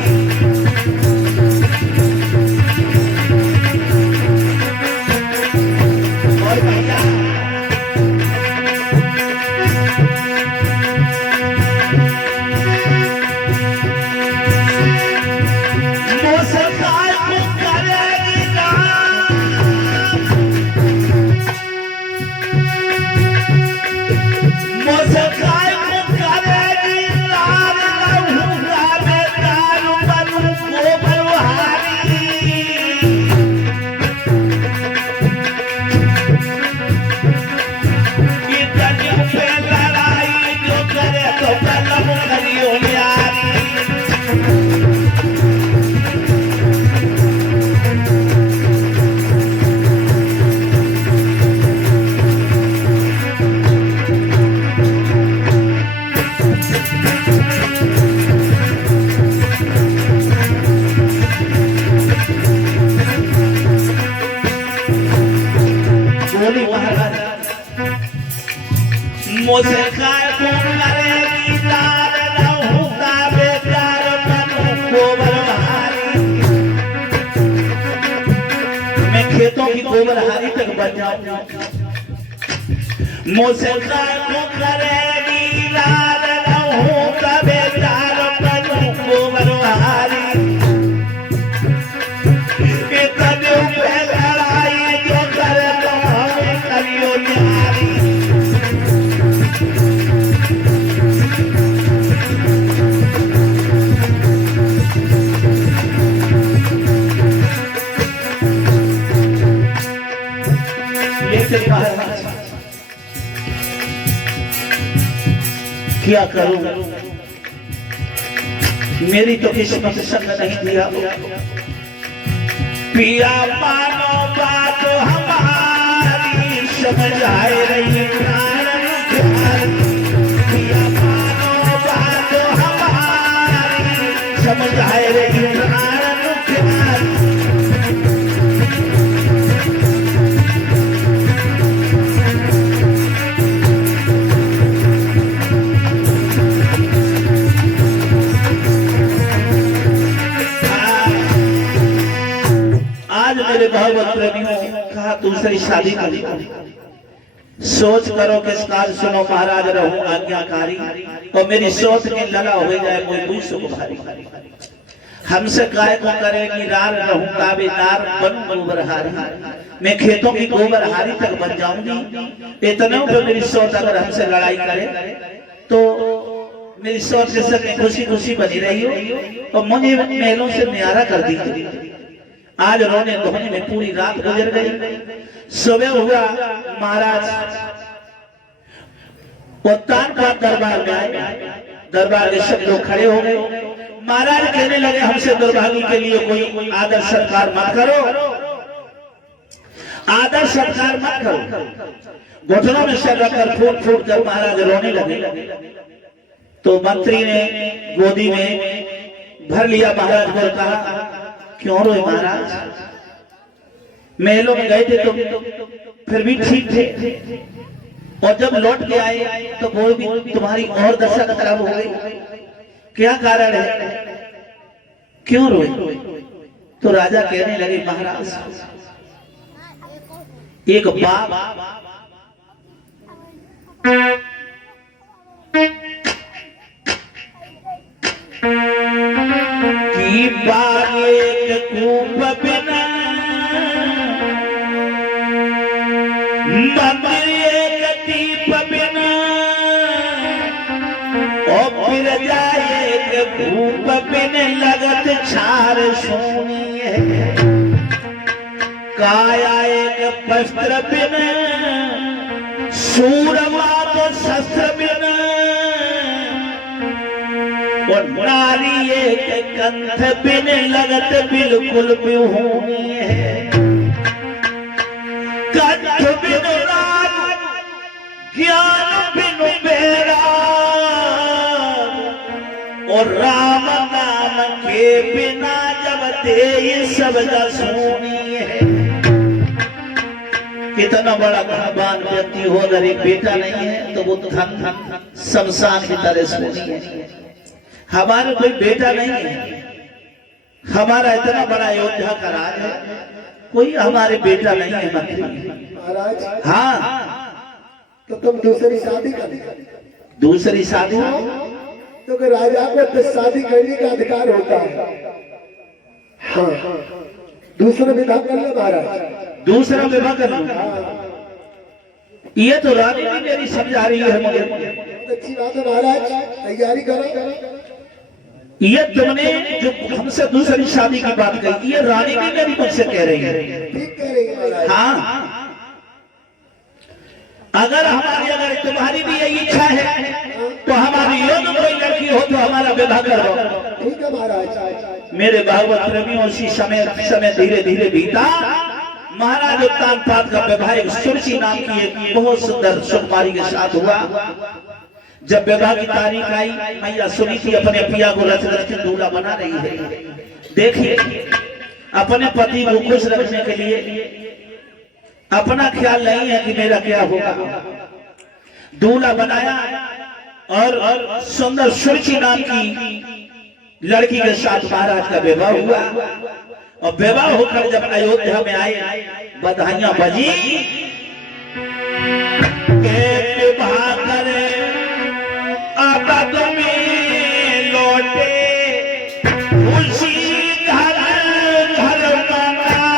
मुझे काय को करेगी तार रहूं का बेकार बनूं गोबर बहारी। मैं खेतों की गोबर हारी तक बच जाऊं। मुझे काय को करेगी तार रहूं का बेकार बनूं गोबर बहारी। इतने पे लड़ाई जो करे तो हमें करियो न्यारी। क्या करूं? मेरी तो किस्मत संग नहीं दिया। पिया मानो बात हमारी समझाए रही पिया मानो बात हमारी समझाए रही। मेरे भाव प्रेमियों कहा दूसरी शादी कर सोच करो किस काज सुनो महाराज रहूं आज्ञाकारी, और मेरी सोच के लला हो जाए कोई कोई सुख भारी। हमसे काय को करे कि रार रहूं ताबेदार बनूं गोबरहारी, मैं खेतों की गोबरहारी तक बन जाऊंगी। इतने पे मेरी सोच अगर हमसे लड़ाई करे तो मेरी सोच के संग खुशी खुशी बनी रही हो और मुझे महलों से न्यारा कर दीजिए। आज रोने धोने में पूरी रात गुजर गई। सुबह हुआ महाराज उत्तान का दरबार में आए। दरबार के सब लोग खड़े हो गए। महाराज कहने लगे हमसे दुर्भागी के लिए कोई आदर सत्कार मत करो, आदर सत्कार मत करो। घुटनों में सर रखकर फूट फूट कर महाराज रोने लगे। तो मंत्री ने गोदी में भर लिया महाराज को, कहा क्यों रोए महाराज, महलों में गए थे तो फिर भी ठीक थे, और जब लौट के आए तो वो भी तुम्हारी और दशा खराब हो गई, क्या कारण है, क्यों रोए? तो राजा कहने लगे महाराज एक बाप की बागे कूप बिना मंदिर दीप बिना और फिर जाए भूप बिन लगत छार सोनी है, काया एक वस्त्र बिन सूरवाद शस्त्र बिन और नारी एक कंठ बिन लगत बिल्कुल बिहूनी है। कंठ बिन राग ज्ञान बिन बेरा और राम नाम के बिना जब दे सब सुनी है। कितना बड़ा धनवान व्यक्ति हो, अगर एक बेटा नहीं है तो वो धन शमशान की तरह सोनी है। हमारा कोई बेटा नहीं है, हमारा इतना बड़ा अयोध्या का राज है, कोई हमारे बेटा नहीं है मंत्री महाराज। हाँ तो तुम दूसरी शादी कर ली। दूसरी शादी तो कि राजा को तो शादी करने का अधिकार होता है। हाँ, दूसरा विवाह कर ले महाराज। दूसरा विवाह कर लो। ये तो रानी भी मेरी समझा रही है मुझे। अच्छी बात है महाराज, तैयारी करो। ये तुमने जो हमसे दूसरी शादी की बात कही, ये रानी भी मेरी मुझसे कह रही है। ठीक कह रही है महाराज। हाँ, अगर तुम्हारी भी यही इच्छा है तो हमारी योग्य कोई लड़की हो तो हमारा विवाह करो। ठीक है महाराज। मेरे भागवत प्रेमियों उसी समय धीरे धीरे बीता। महाराज उत्तानपाद का विवाह एक सुरुचि नाम की एक बहुत सुंदर सुकुमारी के साथ हुआ। जब विवाह की तारीख आई, मैया सुनी थी अपने पिया को रच रच के दूल्हा बना रही है। देखिए, अपने पति को खुश रखने के लिए अपना ख्याल नहीं है कि मेरा क्या होगा। दूल्हा बनाया और सुंदर सुरुचि नाम की लड़की के साथ महाराज का विवाह हुआ। और विवाह होकर जब अयोध्या में आए, बधाइयां बजी, विवाह करे अब तुम्हें लौटे उसी घर घर मनाई।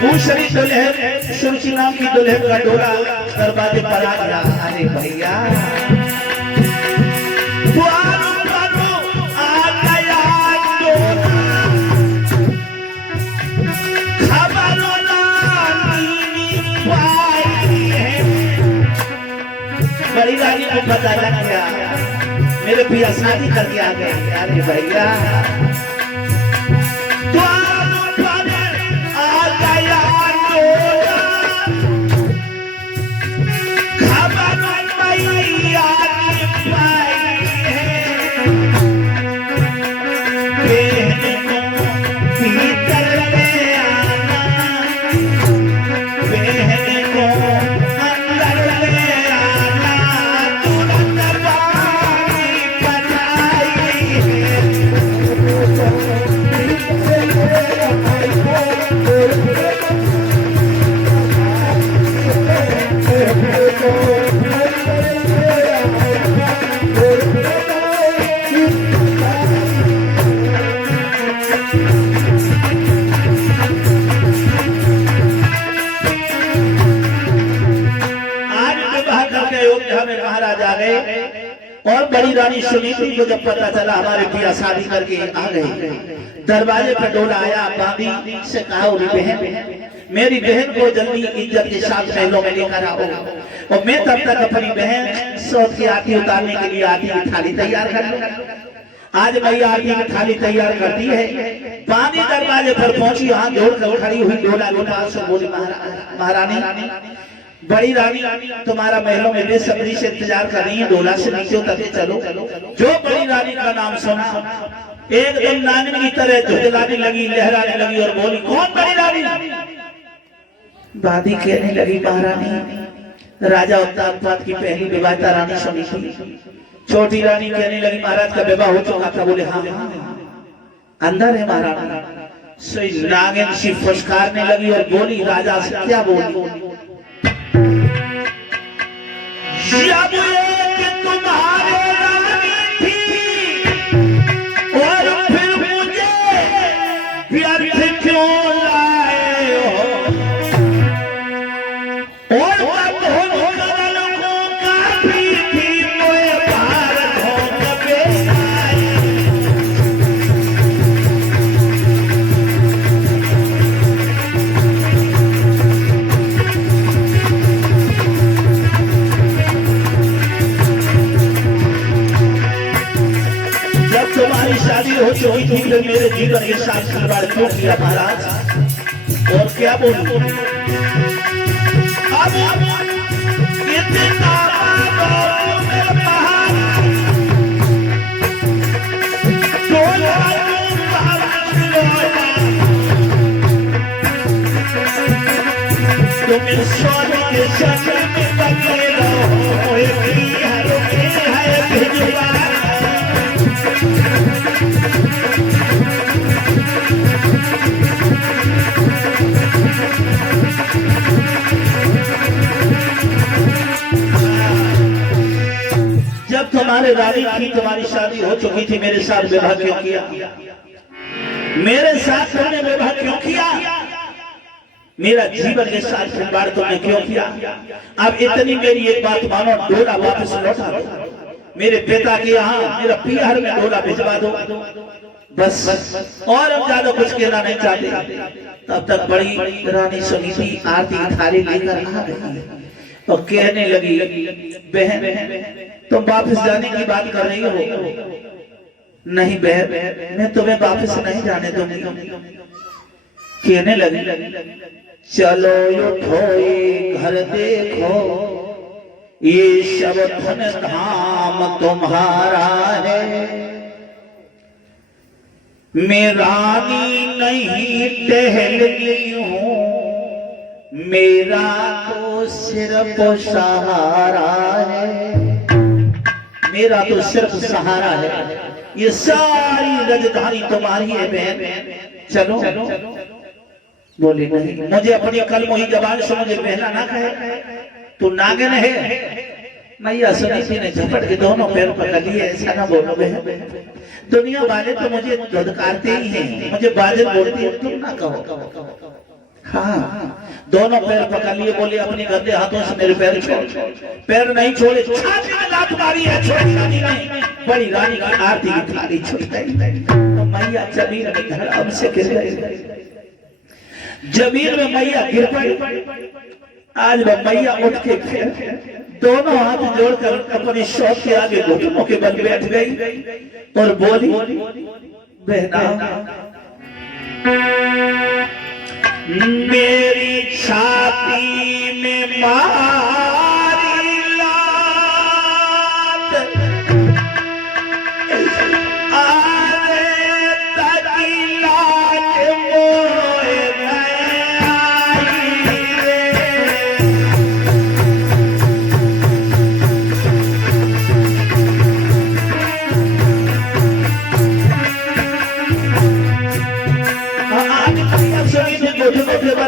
दूसरी दुल्हन सुरुचि नाम की दुल्हन का डोला दरवाजे पर आ गया। अरे भैया द्वार पर आ गया डोला, खबर लानी पाई है। बड़ी रानी को पता लग गया मेरे पिया शादी करके आ गए। अरे भैया द्वार पर आ गया डोला, खबर मैया की पाई है। बहन को भीतर ले आना, बहन को अंदर ले आना, तुरंत पानी बनाई है। महाराज आ गए और बड़ी रानी सुनीति को जब पता चला हमारे पिया शादी करके आ गए, दरवाजे पर डोला आया। बांदी से कहा बहन, मेरी बहन को जल्दी इज्जत के साथ महलों में लेकर आओ, और मैं तब तक अपनी बहन सौत की आरती उतारने के लिए आरती की थाली तैयार कर लूं। आज भैया आरती की थाली तैयार करती है। बांदी दरवाजे पर पहुंची, हाथ जोड़कर खड़ी हुई डोला के पास से बोली, महारानी बड़ी रानी तुम्हारा महलों में बेसब्री से इंतजार कर रही है, डोला से नीचे उतर के चलो। जो बड़ी रानी का नाम सुना एकदम नागिन की तरह झुंझलाने लगी, लहराने लगी और बोली, कौन बड़ी रानी? बादी कहने लगी, महारानी राजा उत्तानपाद की पहली विवाहिता रानी सुनी थी। छोटी रानी कहने लगी, महाराज का विवाह हो चुका था। बोले हाँ अंदर है महारानी। सोई नागिन सी फुसकारने लगी और बोली, राजा से क्या बोली? जब एक तुम्हारे रानी थी और फिर मुझे व्यर्थ क्यों लाए हो, और तब हो लोगों का भी थी मोए भारत हो कबे आए। तुम्हारी शादी हो चुकी थी तो मेरे जीवन के साथ खिलवाड़ क्यों किया महाराज? और क्या बोलूं? अब इतना तुम स्वामी के शरण में लगे रहो, जब तुम्हारे रानी थी, तुम्हारी शादी हो चुकी थी, मेरे साथ विवाह क्यों किया? मेरे साथ तुमने विवाह क्यों किया? मेरा जीवन के साथ खिलवाड़ तुमने क्यों किया? अब इतनी मेरी एक बात मानो, डोला वापस लौटा दो। मेरे पिता के यहाँ मेरा पीहर में डोला भिजवा दो, बस। और हम ज्यादा कुछ कहना नहीं चाहते। तब तक बड़ी रानी सुनीति आरती की थाली लेकर आ गई और कहने लगी, बहन तुम वापस जाने की बात कर रही हो? नहीं बहन, मैं तुम्हें वापस नहीं जाने दूंगी। कहने लगी, चलो उठो घर देखो, ये सब धन धाम तुम्हारा है, मैं रानी नहीं टहलती हूँ, मेरा तो सिर्फ सहारा है, मेरा तो सिर्फ सहारा है। ये सारी राजधानी तुम्हारी है बहन, चलो। बोली नहीं, मुझे अपनी कल मोही जबान से मुझे बहना ना कहे, तू नागिन है। मैया सुनीति ने झपट के दोनों पैर पकड़ लिए, ऐसा ना बोलो बहन, दुनिया वाले तो मुझे धुतकारते ही हैं, मुझे बाजिल बोलती है, तुम ना कहो। हाँ, दोनों पैर पकड़ लिए, बोले अपने गंदे हाथों से मेरे पैर छोड़। पैर नहीं छोड़े, छाती में लात मारी है छोटी रानी ने। बड़ी रानी की आरती की थाली छूट गई तो मैया जमीन में धड़ाम से गिर गई। जमीन में मैया गिर पड़ी। आज वह मैया उठ के फिर दोनों हाथ जोड़कर अपनी शौक के आगे घुटनों के बल बैठ गई और बोली, बहना मेरी छाती में मारी लात, आरे तकी लाज मोए आई रे।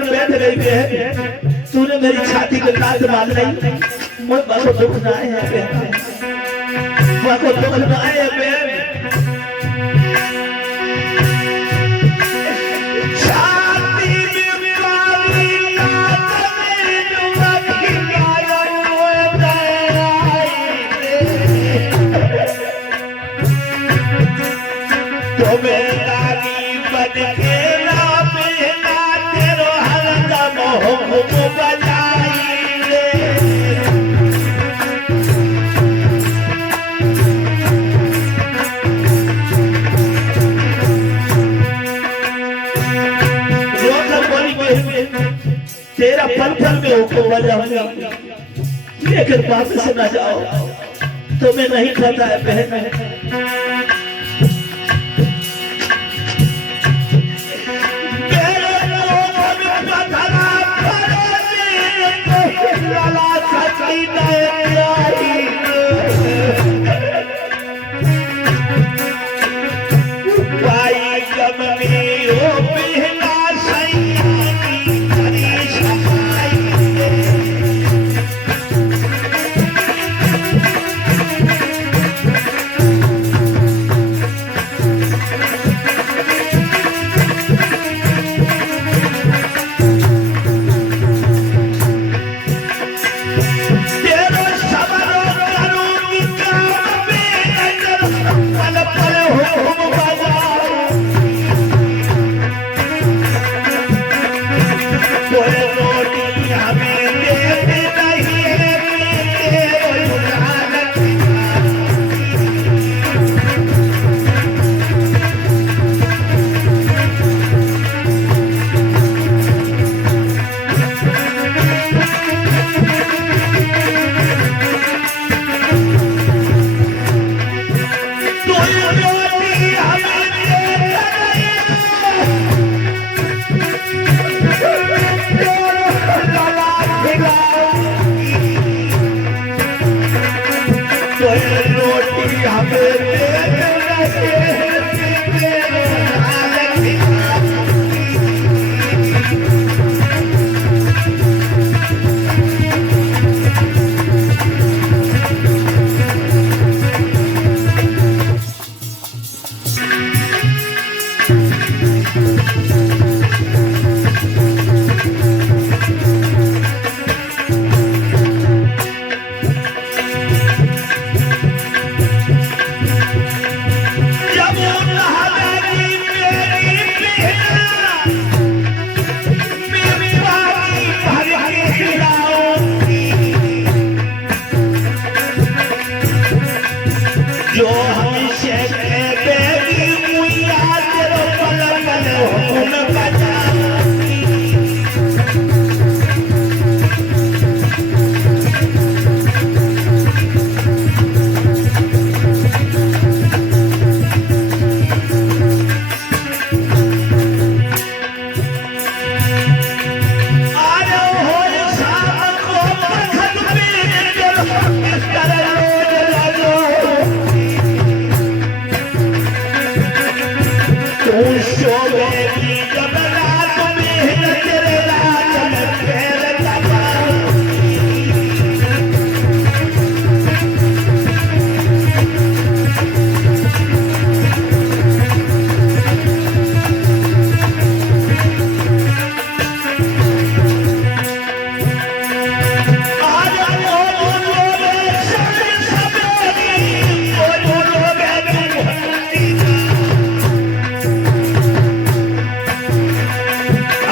बैठ गई है, तूने मेरी छाती को लात मार ली। मुझ को दुख ना है, को दुख ना है। छाती में मारी लात तो मेरा बन के तेरा पल पल में हुक्म बजाऊंगा, लेकिन वापस न जाओ। तुम्हें नहीं पता है बहन,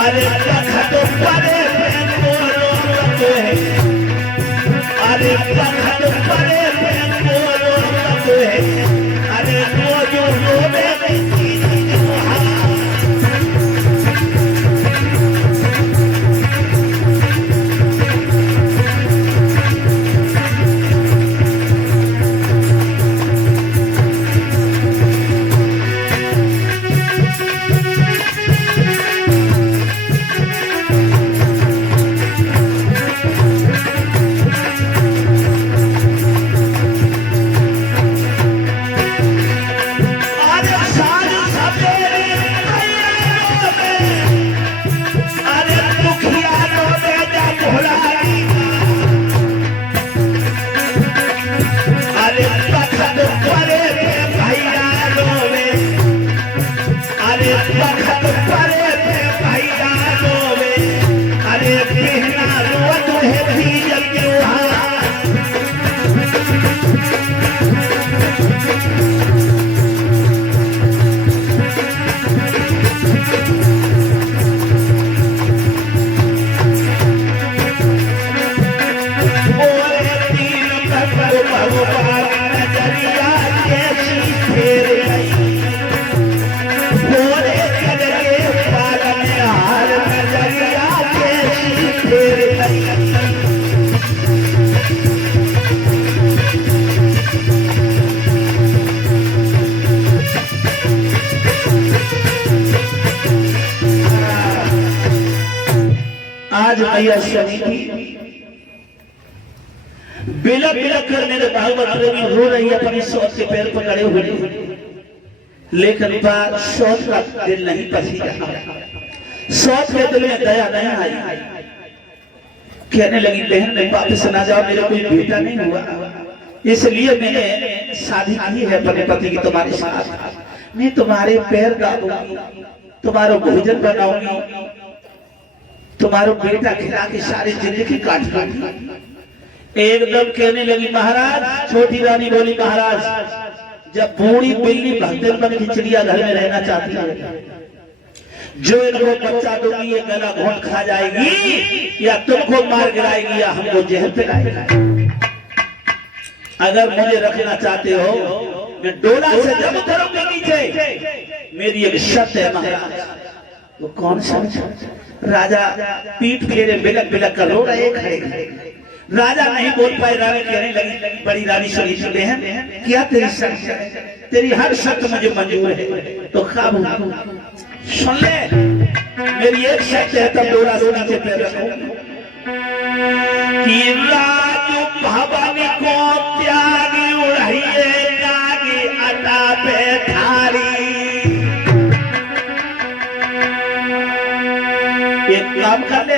अरे तखत परे बोलो तो है, अरे तखत परे बोलो तो है, अरे वो जो रोवे आज मैया शनि की बिलक बिलक कर मेरे भागवत प्रेमी रो रही है, अपनी सोच के पैर पकड़े हुए, लेकिन बात सोच का दिल नहीं पसी रहा, सोच के दिल में दया नहीं आई। कहने लगी बहन मैं वापस ना जाओ, मेरे कोई बेटा नहीं हुआ, इसलिए मैंने शादी की है अपने पति की तुम्हारे साथ। मैं तुम्हारे पैर दाबूंगी, तुम्हारा भोजन बनाऊंगी, तुम्हारा बेटा खिला के सारी जिंदगी काट दूंगी। एकदम कहने लगी महाराज, छोटी रानी बोली महाराज जब बूढ़ी बिल्ली भक्तन बन के चिड़ियाघर में रहना चाहती है, जो इनको बच्चा दूंगी ये गला घोंट खा जाएगी या तुमको मार गिराएगी या हमको जहर पिलाएगी। अगर मुझे रखना चाहते हो मैं डोला से जब उतरूंगी नीचे, मेरी एक शर्त है महाराज। वो कौन सा? राजा पीठ फेरे बिलक बिलक कर रो रहे खड़े खड़े। राजा नहीं बोल पाए, रानी कहने लगी बड़ी रानी सुनी बहन क्या तेरी शर्त है? तेरी हर शर्त मुझे मंजूर है, तो खाब सुन ले, मेरी एक शर्त है, तब डोरा से नीचे पैर रखो कि राजू भवन को त्यागी उड़ाइए नागी अटा पे थारी। एक काम कर ले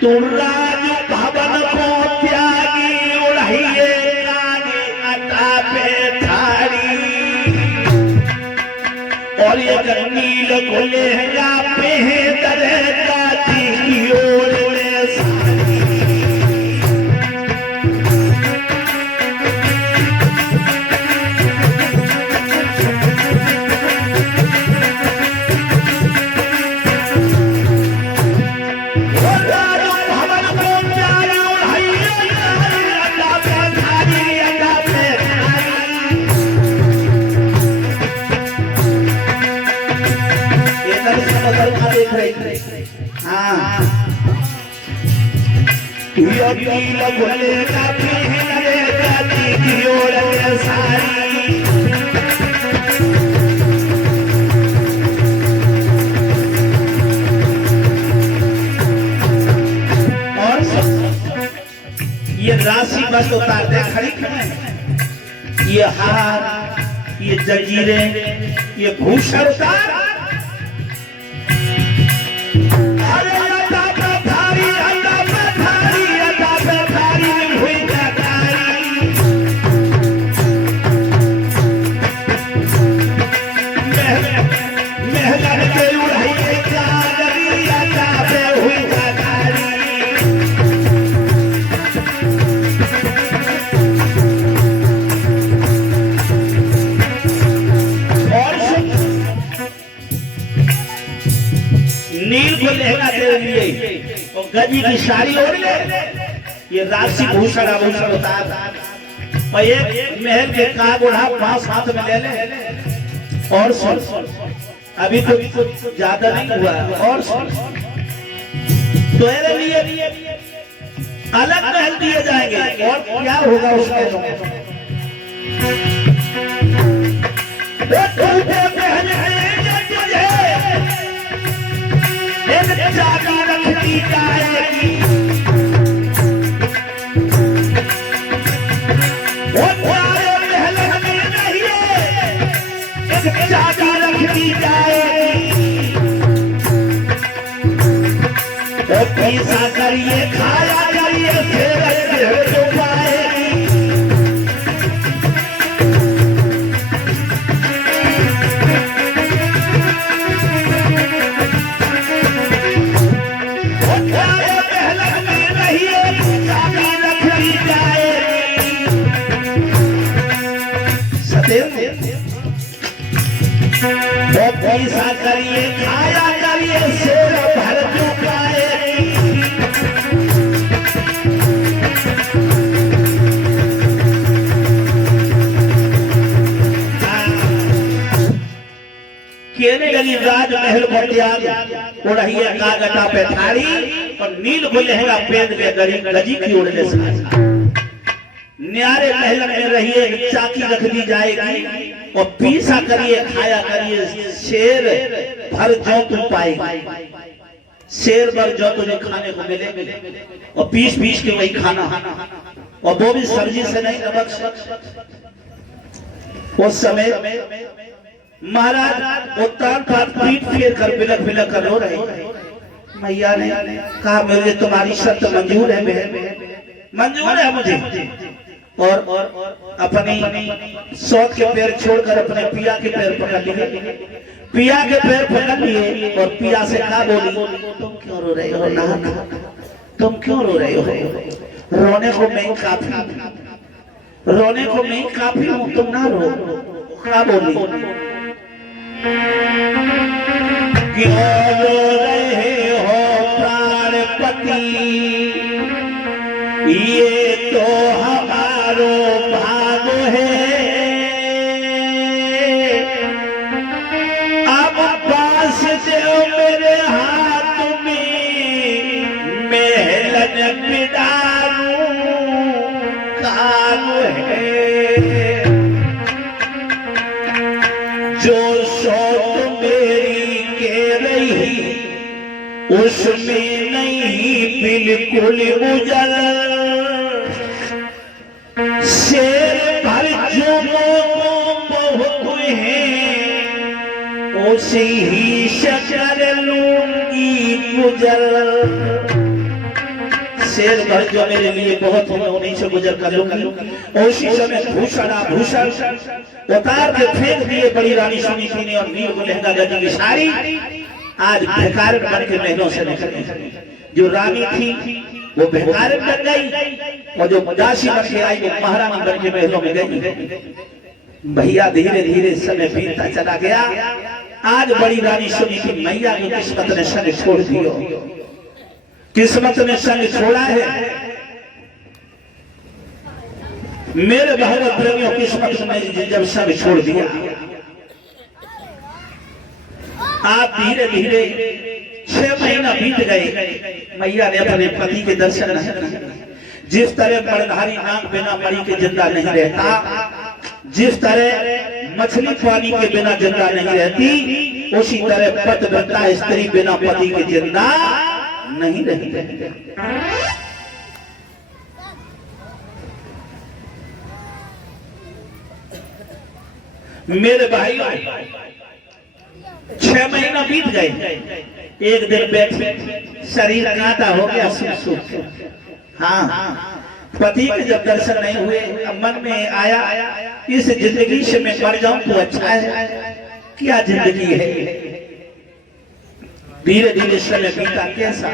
तू राजू भवन को त्यागी उड़ाइए नागी अटा पे थारी, और ये नील खुले या बेहतर की ओर ये राशि बस उतार दे खड़ी खड़ी, ये हार, ये जंजीरें, ये भूषण उतार। नील को लहंगा दे लिए और गजी की साड़ी ओढ़ ले, ये राशि भूषण आभूषण होता है। और एक महल के काग उड़ा पांच हाथ में ले ले। और सुन, अभी तो ज्यादा नहीं हुआ। और सुन, तेरे लिए अलग महल दिए जाएंगे। और क्या होगा उस महलों में? एक चाबी रख दी जाएगी, वो प्यारे महल में नहीं है, एक चाबी रख दी जाएगी। वो पीसा करिए, खाया करिए, फिर जो पाएगी। वो प्यारे महल में नहीं है, चाबी रख दी जाएगी। सतेंद्र, वो पीसा करिए, खाया करिए, शेर भर जो पाएगी। कहने लगी राजमहल को त्याग, उड़ही कागटा पे थारी और नील को लहंगा पेद के गजी की ओढ़ने से। न्यारे महल में रहिए, चाकी रख दी जाएगी और पीसा करिए, खाया करिए, शेर भर जो तुम पाएगी। शेर भर जो तुझे खाने को मिले और पीस पीस के वही खाना, और वो भी सब्जी से नहीं, नमक से। उस समय महाराज उत्तान पात पीठ फेर कर बिलक बिलक कर रो रहे। मैया ने कहा, मुझे तुम्हारी शर्त मंजूर है, मंजूर है मुझे। और अपनी सौत के पैर छोड़कर अपने पिया के पैर पकड़ लिए, पिया के पैर पकड़ लिए और पिया से कहा, बोली, तुम क्यों रो रहे हो? ना, तुम क्यों रो रहे हो? रोने को मैं काफी, रोने को मैं काफी हूँ, तुम ना रो। क्या बोली? क्यों रो रहे हो प्राणपति, ये तो हमारो भाग है। अब पास दो मेरे हाथ में, महलन बिदारू काल है। जो शौक मेरी के रही, उसमें नहीं बिल्कुल उजल। शेर भर जो बहुत हैं, उसे ही शकर लूंगी गुजर। शेर भर जो मेरे लिए बहुत है, उन्हीं से गुजर कर लूंगी। उसी समय भूषण आभूषण उतार के फेंक दिए बड़ी रानी सुनीति ने, और नील को लहंगा गजी की साड़ी आज भिखारिन बन के महलों से निकल गई। जो रानी थी वो भिखारिन बन गई, और जो दासी बन के आई वो महारानी बन के महलों में गई। भैया धीरे धीरे समय बीतता चला गया। आज बड़ी रानी सुनीति मैया की किस्मत ने संग छोड़ दियो, किस्मत ने संग छोड़ा है। मेरे भगवत प्रेमियों, किस्मत ने जब संग छोड़ दिया, आप धीरे धीरे 6 महीना बीत गए। मैया ने अपने पति के दर्शन नहीं किए। जिस तरह बड़धारी नाग बिना मरी के जिंदा नहीं रहता, जिस तरह मछली पानी के बिना जिंदा नहीं रहती, उसी तरह पतिव्रता स्त्री बिना पति के जिंदा नहीं रहती। मेरे भाई 6 महीना बीत गए। एक दिन बैठे, शरीर कांटा हो गया, सूख। हाँ, पति के जब दर्शन नहीं हुए, मन में आया इस जिंदगी से मैं मर जाऊं तो अच्छा है। क्या जिंदगी है? धीरे धीरे समय बीता। कैसा?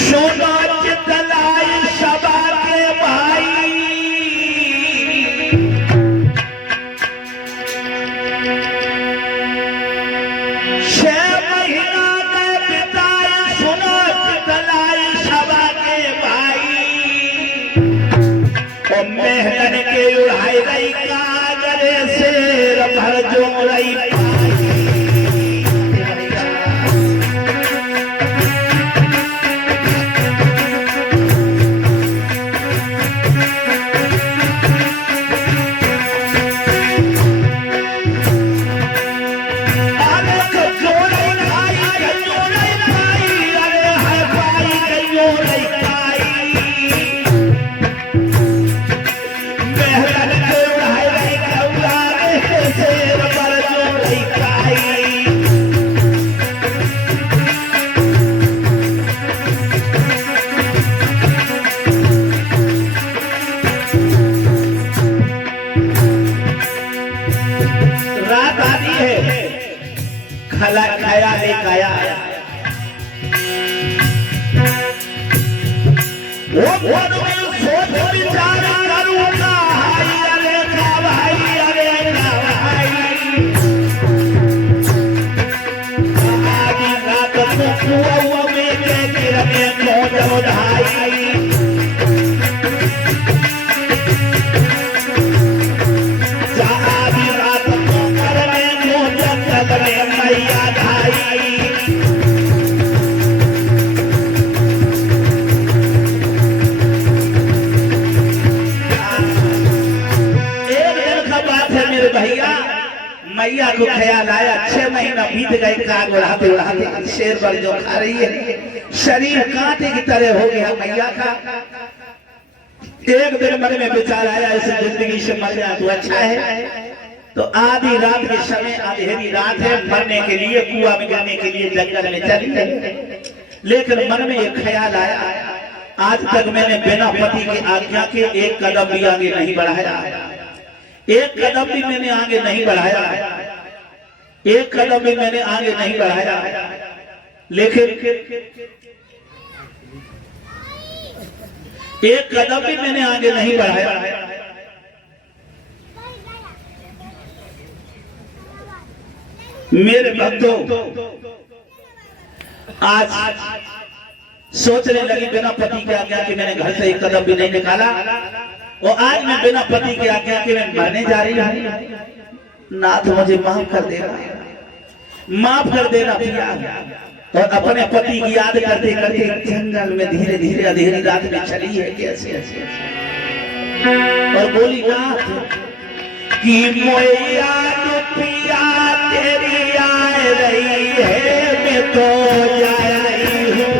सोना चितला मन में सोच विचार करूंगा भाई अरे का भाई आगे रात को कुआं में के गिर में खोज ढाई आधी रात को कर में खोज जग में मैया ढाई भैया मैया को ख्याल आया 6 महीना बीत गए काग उड़ाते उड़ाते शेर पर जो खा रही है शरीर कांटे की तरह हो गया मैया का एक दिन मन में विचार आया इस जिंदगी से मर जाए तो अच्छा है तो आधी रात के समय अंधेरी रात है मरने के लिए कुआं में गिरने के लिए जंगल में चली गई लेकिन मन में एक ख्याल आया आज तक मैंने बिना पति की आज्ञा के एक कदम भी आगे नहीं बढ़ाया एक कदम भी मैंने आगे नहीं बढ़ाया एक कदम भी मैंने आगे नहीं बढ़ाया लेकिन एक कदम भी मैंने आगे नहीं बढ़ाया मेरे भक्तों आज सोचने लगी बिना पति की आज्ञा के मैंने घर से एक कदम भी नहीं निकाला और आज मैं बिना पति की आज्ञा के मैं मरने जा रही हूं नाथ मुझे माफ कर देना पिया और अपने पति की याद करते करते जंगल में धीरे धीरे अंधेरी रात में चली है कैसे और बोली नाथ कि मोया पिया तेरी आ रही है मैं तो जा रही हूँ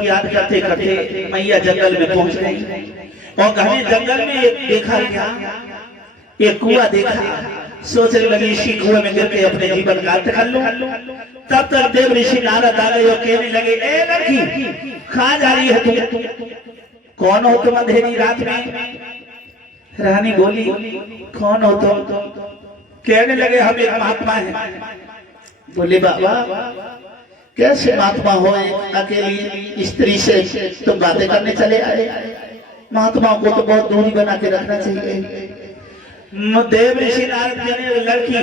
की याद करते करते मैया जंगल में पहुंच गई और घने जंगल में एक देखा क्या, एक कुआं देखा। सोचने लगी इसी कुएं में गिर के अपने जीवन का अंत कर लूं। तब तक देव ऋषि नारद आ गए और कहने लगे, ए लड़की कहां जा रही है तू? कौन हो तुम अंधेरी रात में? रानी बोली, कौन हो तुम? कहने लगे, हम एक महात्मा हैं। बोले, बाबा कैसे महात्मा हो? अकेली स्त्री से तुम बातें करने चले आए? महात्माओं को तो बहुत दूरी बना के रखना चाहिए। देव ऋषि नारद कहने लगे, लड़की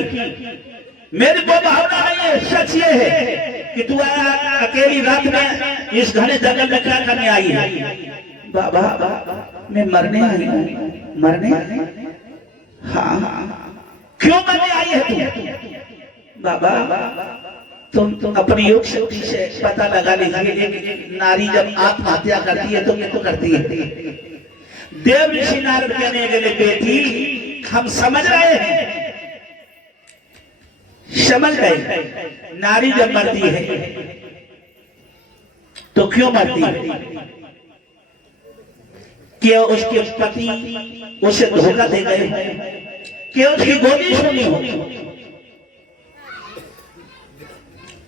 मेरी को भावना नहीं है, सच ये है कि तू अकेली रात में इस घने जंगल में क्या करने आई है? बाबा मैं मरने आई हूँ। मरने? हाँ। क्यों मरने आई है तू? बाबा तुम अपनी योग शक्ति से पता लगा लीजिए, एक नारी जब आत्महत्या करती है तो क्या तो करती है? देव ऋषि नारद कहने लगे, बेटी हम समझ रहे हैं, समझ गए। नारी जब मरती है तो क्यों मरती है? क्या उसके पति उसे धोखा दे गए? क्या उसकी गोली सुनी हो?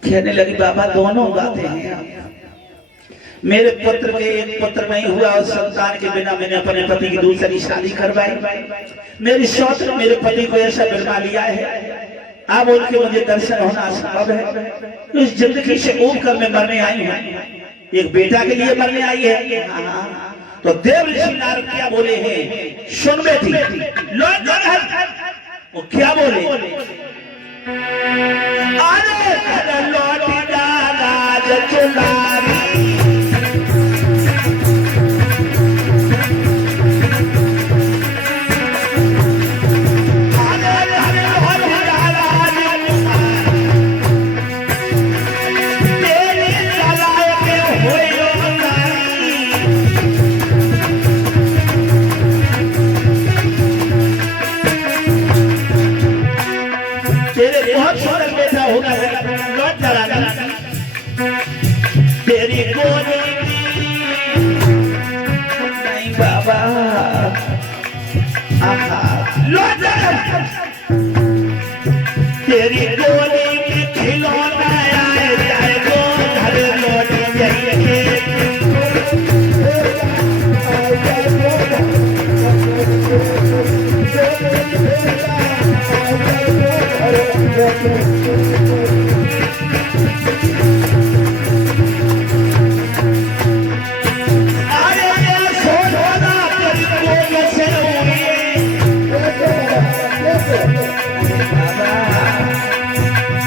कहने लगी, बाबा दोनों बातें हैं। मेरे पुत्र के एक पुत्र नहीं हुआ और संतान के बिना मैंने अपने पति की दूसरी शादी करवाई। मेरी शौच ने मेरे पति को ऐसा बिरमा लिया है, अब उनके मुझे दर्शन होना असंभव है। इस जिंदगी से ऊब कर मैं मरने आई हूँ, एक बेटा के लिए मरने आई है। तो देव ऋषि नारद क्या बोले हैं, सुन बेटी, लौट वो क्या बोले? अरे लौट राज चुनारी, तेरी गोली नहीं बाबा, लौट तेरी गोली में खिलौना आए जाएगो घर लौट जाइए।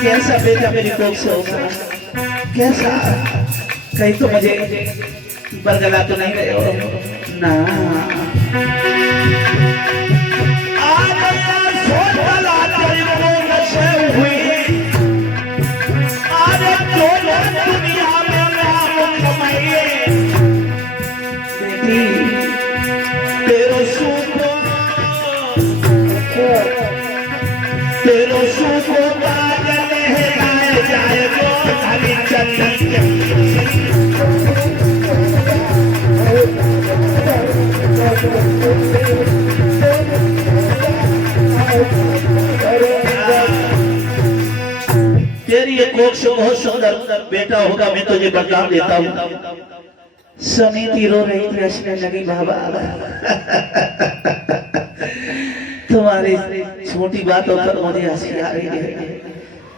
कैसा बेटा मेरी कोख से होगा? कैसा? कहीं तो मुझे बरगला तो नहीं रहे हो ना? तेरो सुखो बादल है जाएगो धनी चली। तेरी ये कोख से बहुत सुंदर बेटा होगा, मैं तुझे बदलाव देता हूँ। समिति रो रही थी, हंसने लगी, बाबा तुम्हारी छोटी बातों पर मुझे हंसी आ रही है।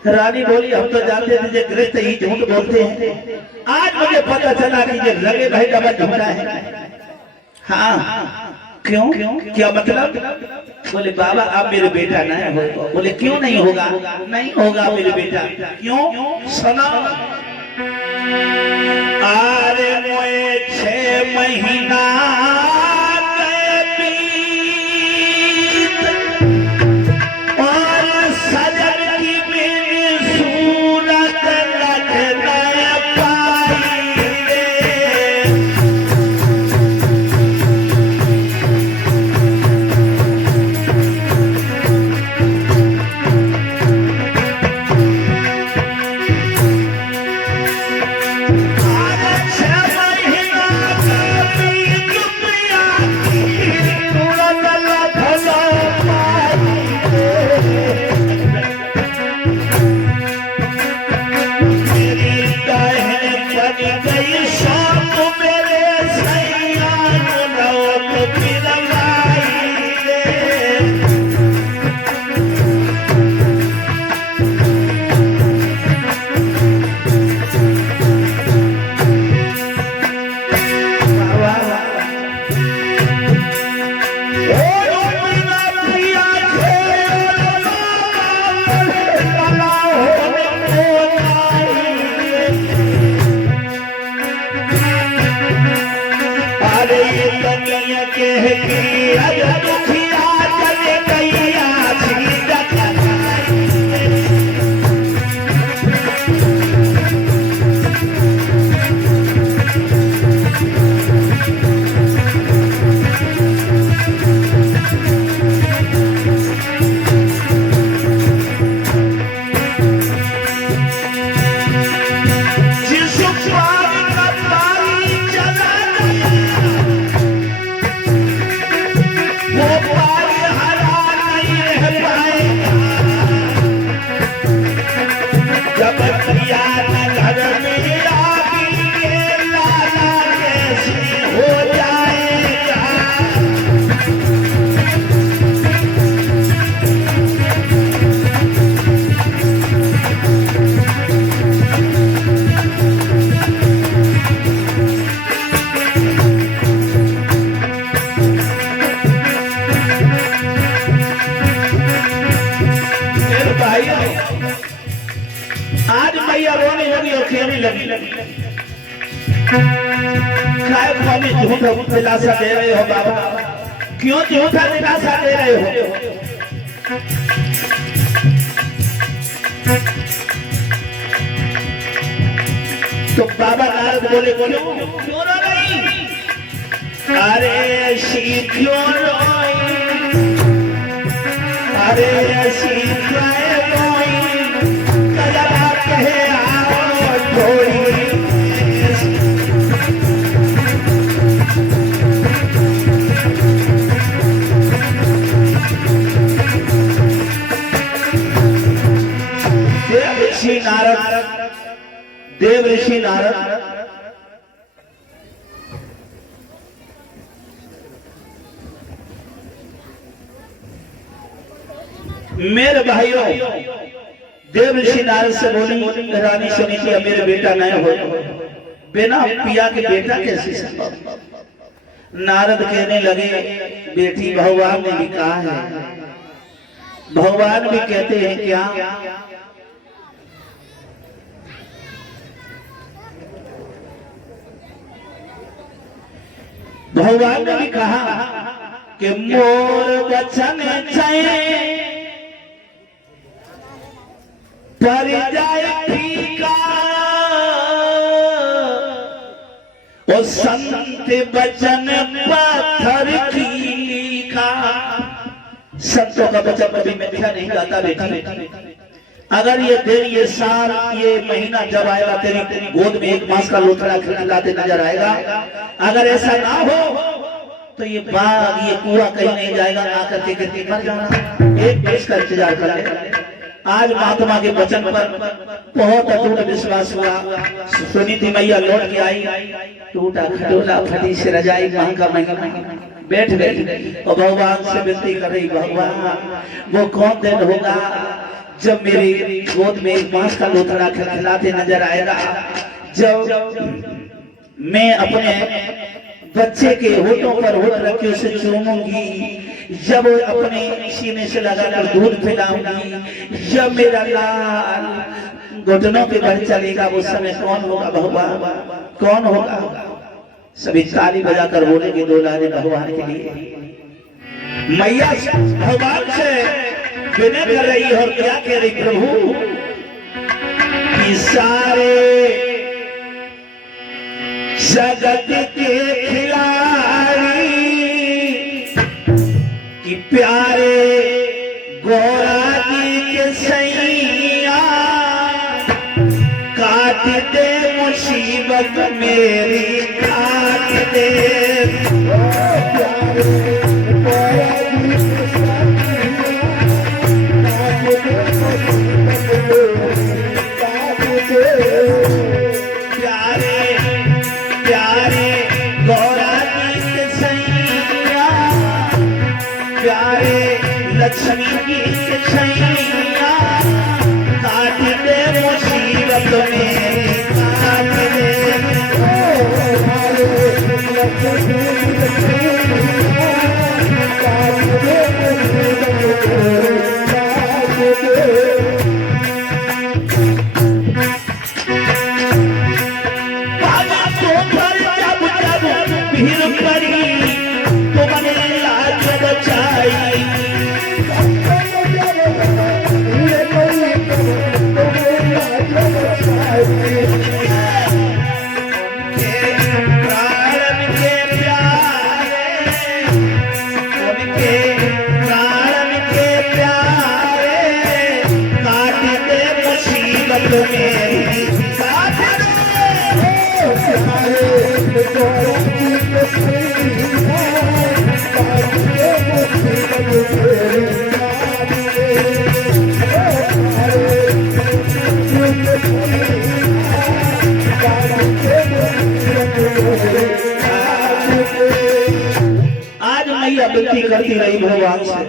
रानी बोली, हम तो जानते थे जो गृहस्थ ही झूठ बोलते हैं, आज मुझे पता चला कि ये लगे भाई का झूठा है। हाँ क्यों? क्या मतलब? बोले, बाबा अब मेरे बेटा नहीं होगा। बोले, क्यों नहीं होगा? नहीं होगा मेरे बेटा। क्यों? सुनो, अरे मोए 6 महीना अरे कनिया के अरे दुखिया चले कैया सीता आज मैया रोने लगी और खेलने लगी। काय हमें झूठा दिलासा दे रहे हो बाबा, क्यों झूठा दिलासा दे रहे हो? तो बाबा नारद बोले क्यों रो रही? अरे शी क्यों रोई? अरे शी देव ऋषि नारद मेरे भाइयों देव ऋषि नारद से बोली, रानी सुनी थी मेरे बेटा नया हो, बिना पिया के बेटा कैसे संभव? नारद कहने लगे बेटी भगवान ने भी कहा है, भगवान भी कहते हैं क्या? भगवान ने भी कहा कि मोर वचन पर जाए फीका, ओ संत वचन पत्थर की का। संतों का वचन कभी मिथ्या नहीं जाता बेटी। अगर ये दिन, ये साल, ये महीना जब आएगा तेरी गोद में एक मास का लोथड़ा खिलाते नजर आएगा, अगर ऐसा ना हो तो ये बाग, ये कुआं कहीं नहीं जाएगा, आकर के गिरते मर जाना। एक वर्ष का इंतजार कर ले। आज महात्मा के वचन पर बहुत अटूट विश्वास हुआ। सुनी थी मैया लौट के आई, टूटा खटोला फटी से रजाई महंगा महंगा बैठ गई और भगवान से विनती कर रही, भगवान वो कौन दिन होगा जब मेरी गोद में एक बांस का लोथड़ा खिलाते नजर आएगा, जब मैं अपने बच्चे के होठों पर होठ रख के उसे चूमूंगी, जब अपने सीने से लगाकर दूध पिलाऊंगी, जब मेरा लाल घुटनों पे बढ़ चलेगा, उस समय कौन होगा भगवान? कौन होगा? सभी ताली बजाकर बोलेंगे दो लाने भगवान के लिए। मैया भगवान से विनय कर रही और क्या कह रही, प्रभु कि सारे जगत के खिलाड़ी कि प्यारे गौरा जी के सैया काट दे मुसीबत मेरी, काट दे लक्ष्मी की छैया काट दे मुसीबत में, काट दे भीड़ विनती करती रही भगवान से।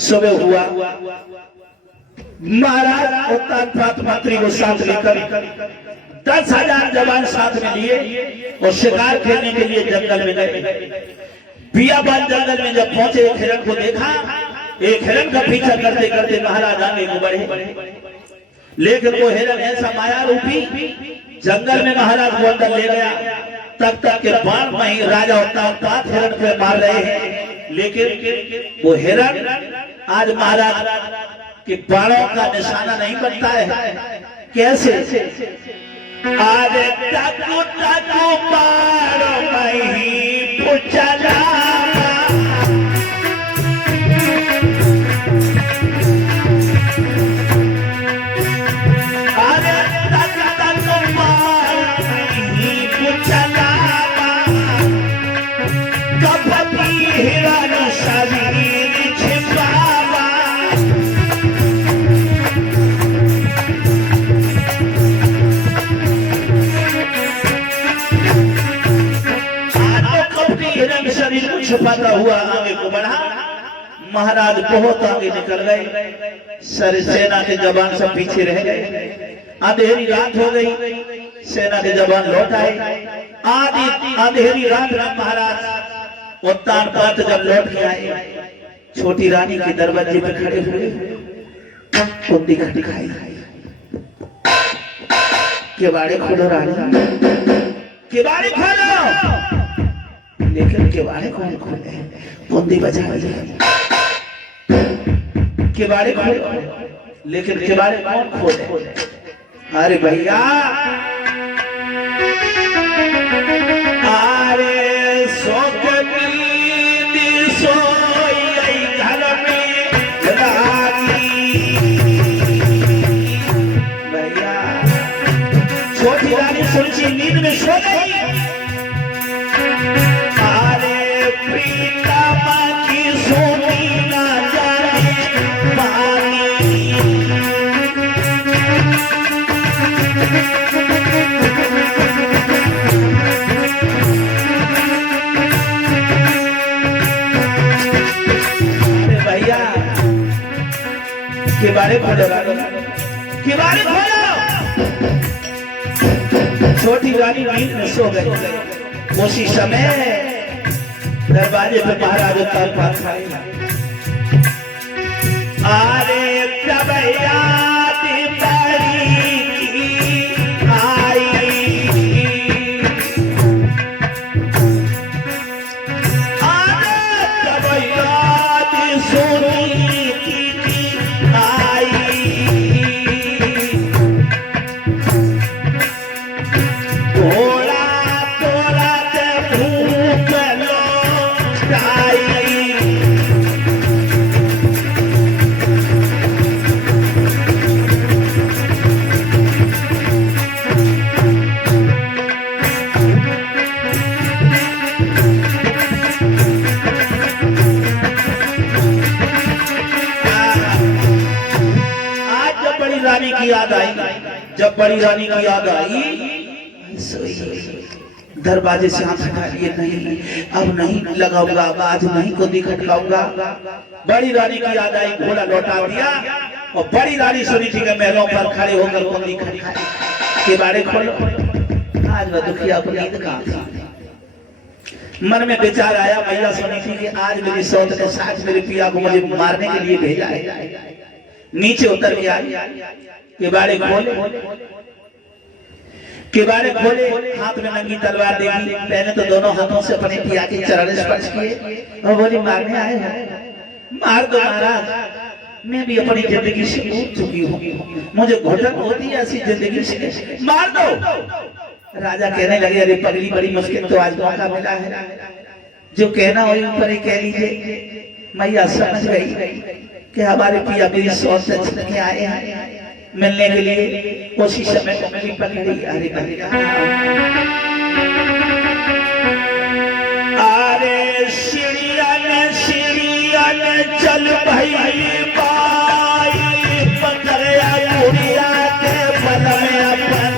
सुबह हुआ, महाराज उत्तान प्राप्त मंत्री को साथ लेकर 10,000 जवान साथ में लिए और शिकार खेलने के लिए जंगल में गए। बियाबान जंगल में जब पहुंचे, एक हिरण को देखा। एक हिरण का पीछा करते करते महाराज आगे को बढ़े, लेकिन वो हिरण ऐसा माया रूपी जंगल में महाराज को अंदर ले गया। तब तक के बाण में राजा उत्तान हिरण को मार रहे हैं, लेकिन वो हिरण आज महाराज के बाणों का निशाना नहीं बनता है। कैसे? आज टाकू टाकू बाणों में ही पुचला, छुपाता हुआ आगे को बढ़ा। महाराज बहुत आगे निकल गए, सारे सेना के जवान सब पीछे रह गए। अंधेरी रात हो गई, सेना के जवान लौट आए। आधी अंधेरी रात में महाराज उत्तान पात जब लौट के आए, छोटी रानी के दरवाजे पे खड़े हुए, कुंती का दिखाई, केवाड़े खोलो रानी, केवाड़े खोलो। लेकिन केवाड़े कौन खोले? कुंती बजा केवाड़े खोलो, लेकिन केवाड़े कौन खोले? अरे भैया, अरे सोच सोई घर में भैया, छोटी रानी सुलझी नींद में सो गई। किबारे खोलो, किबारे खोलो। छोटी रानी नींद में सो गई। उसी समय दरवाजे पे महाराज उत्तान पात खड़े। अरे जब याद आई, अरे जब याद सुनी याद आई। जब बड़ी रानी की याद आई, दरवाजे से हाथ हटा लिए, नहीं अब नहीं लगाऊंगा, आज नहीं कुंदी खटकाऊंगा। बड़ी रानी की याद आई, घोड़ा लौटा दिया और बड़ी रानी सुनी थी कि महलों पर खड़े होकर कुंदी खटकाई। किबारे खोलो। आज वह दुखिया को नींद कहाँ थी। मन में विचार आया, मैया सुनी थी कि आज मेरी सौत ने साथ मेरे पिया को मुझे मारने के लिए भेजा है। नीचे उतर के आई, किबारे खोले, किबारे खोले, हाथ में नंगी तलवार देखी। पहले तो दोनों हाथों से अपने पिया के चरण स्पर्श किए और बोली, मारने आए हो, मार दो महाराज, मैं भी अपनी जिंदगी से ऊब चुकी हूँ, मुझे घुटन होती है ऐसी जिंदगी से, मार दो। राजा कहने लगे, अरे पगली बड़ी मुश्किल तो आज मौका मिला है, जो कहना हो ऊपर ही कह लीजिए। मैया समझ गई कि हमारे पिया मेरी सौत से छुट के आए हैं मिलने के लिए। उसी समय को मेरी पकड़ी, अरे अरे शिरियन शिरियन चल भाई बाई, पकड़या गुड़िया के बल में अपनी।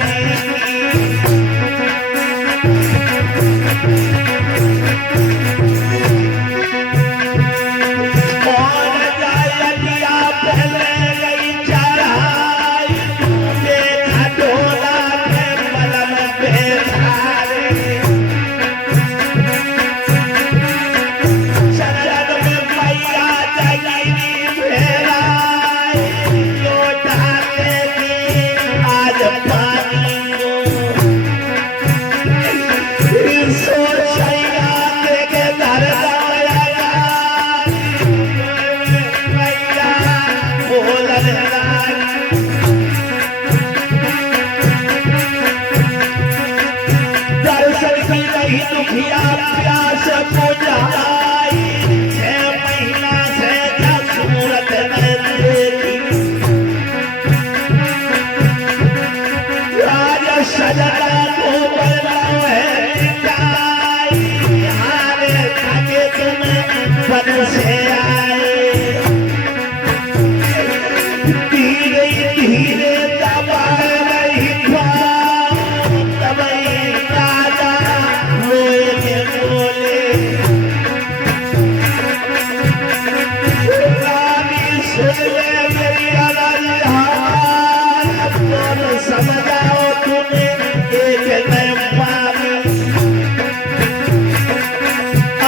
रही दुखिया प्यास बुझाई 6 महीना से सूरत न देखी राजा सजना को बनावे हारे थके तुम बन से आए धीरे धीरे दबा रही तबई राजा रोए के बोले रानी सुन ले मेरी अरज समझाओ तुम्हें एक मैं पानी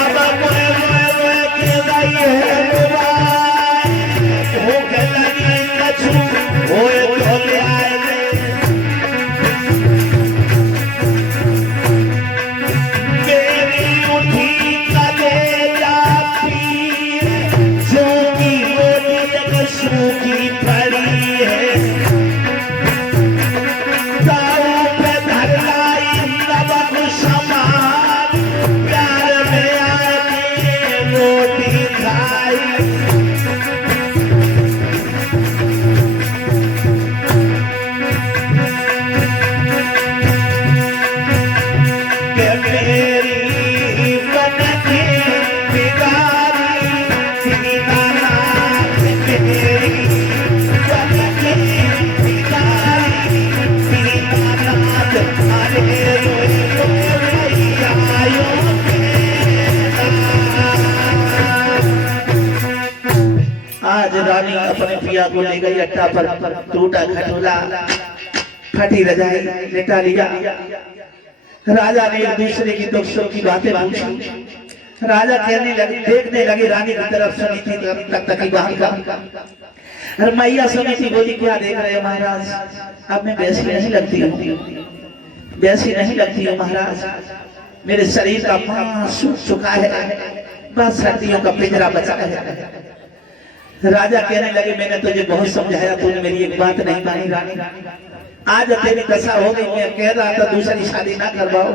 अब मोए मोए मोए के गई है भूख लगी कछु होए तो ले आए मेरी उठी कलेजा पीर सूखी रोटी एक सूखी पड़ी है दाऊ पे धरलाई नमक समान प्यार में आके रोटी खाई के मेरी मन की बिगाड़ी दीनानाथ मेरी मन की बिगाड़ी दीनानाथ अरे रोई रोई आयो आज रानी अपने पिया को ले गई अट्टा पर टूटा खटोला फटी रजाई लेटा लिया राजा ने एक दूसरे की दुख सुख की बातें पूछी राजा कहने लगे देखने लगे रानी की तरफ सुनी थी तक तक की बात का अरे मैया सुनी थी बोली क्या देख रहे हो महाराज अब मैं वैसी नहीं लगती हूँ वैसी नहीं लगती हूँ महाराज मेरे शरीर का मांस सूख चुका है बस हड्डियों का पिंजरा बचा है राजा कहने लगे मैंने तुझे बहुत समझाया तूने मेरी एक बात नहीं मानी रानी आज तेरी दशा हो गई मैं कह रहा था दूसरी शादी ना करवाओ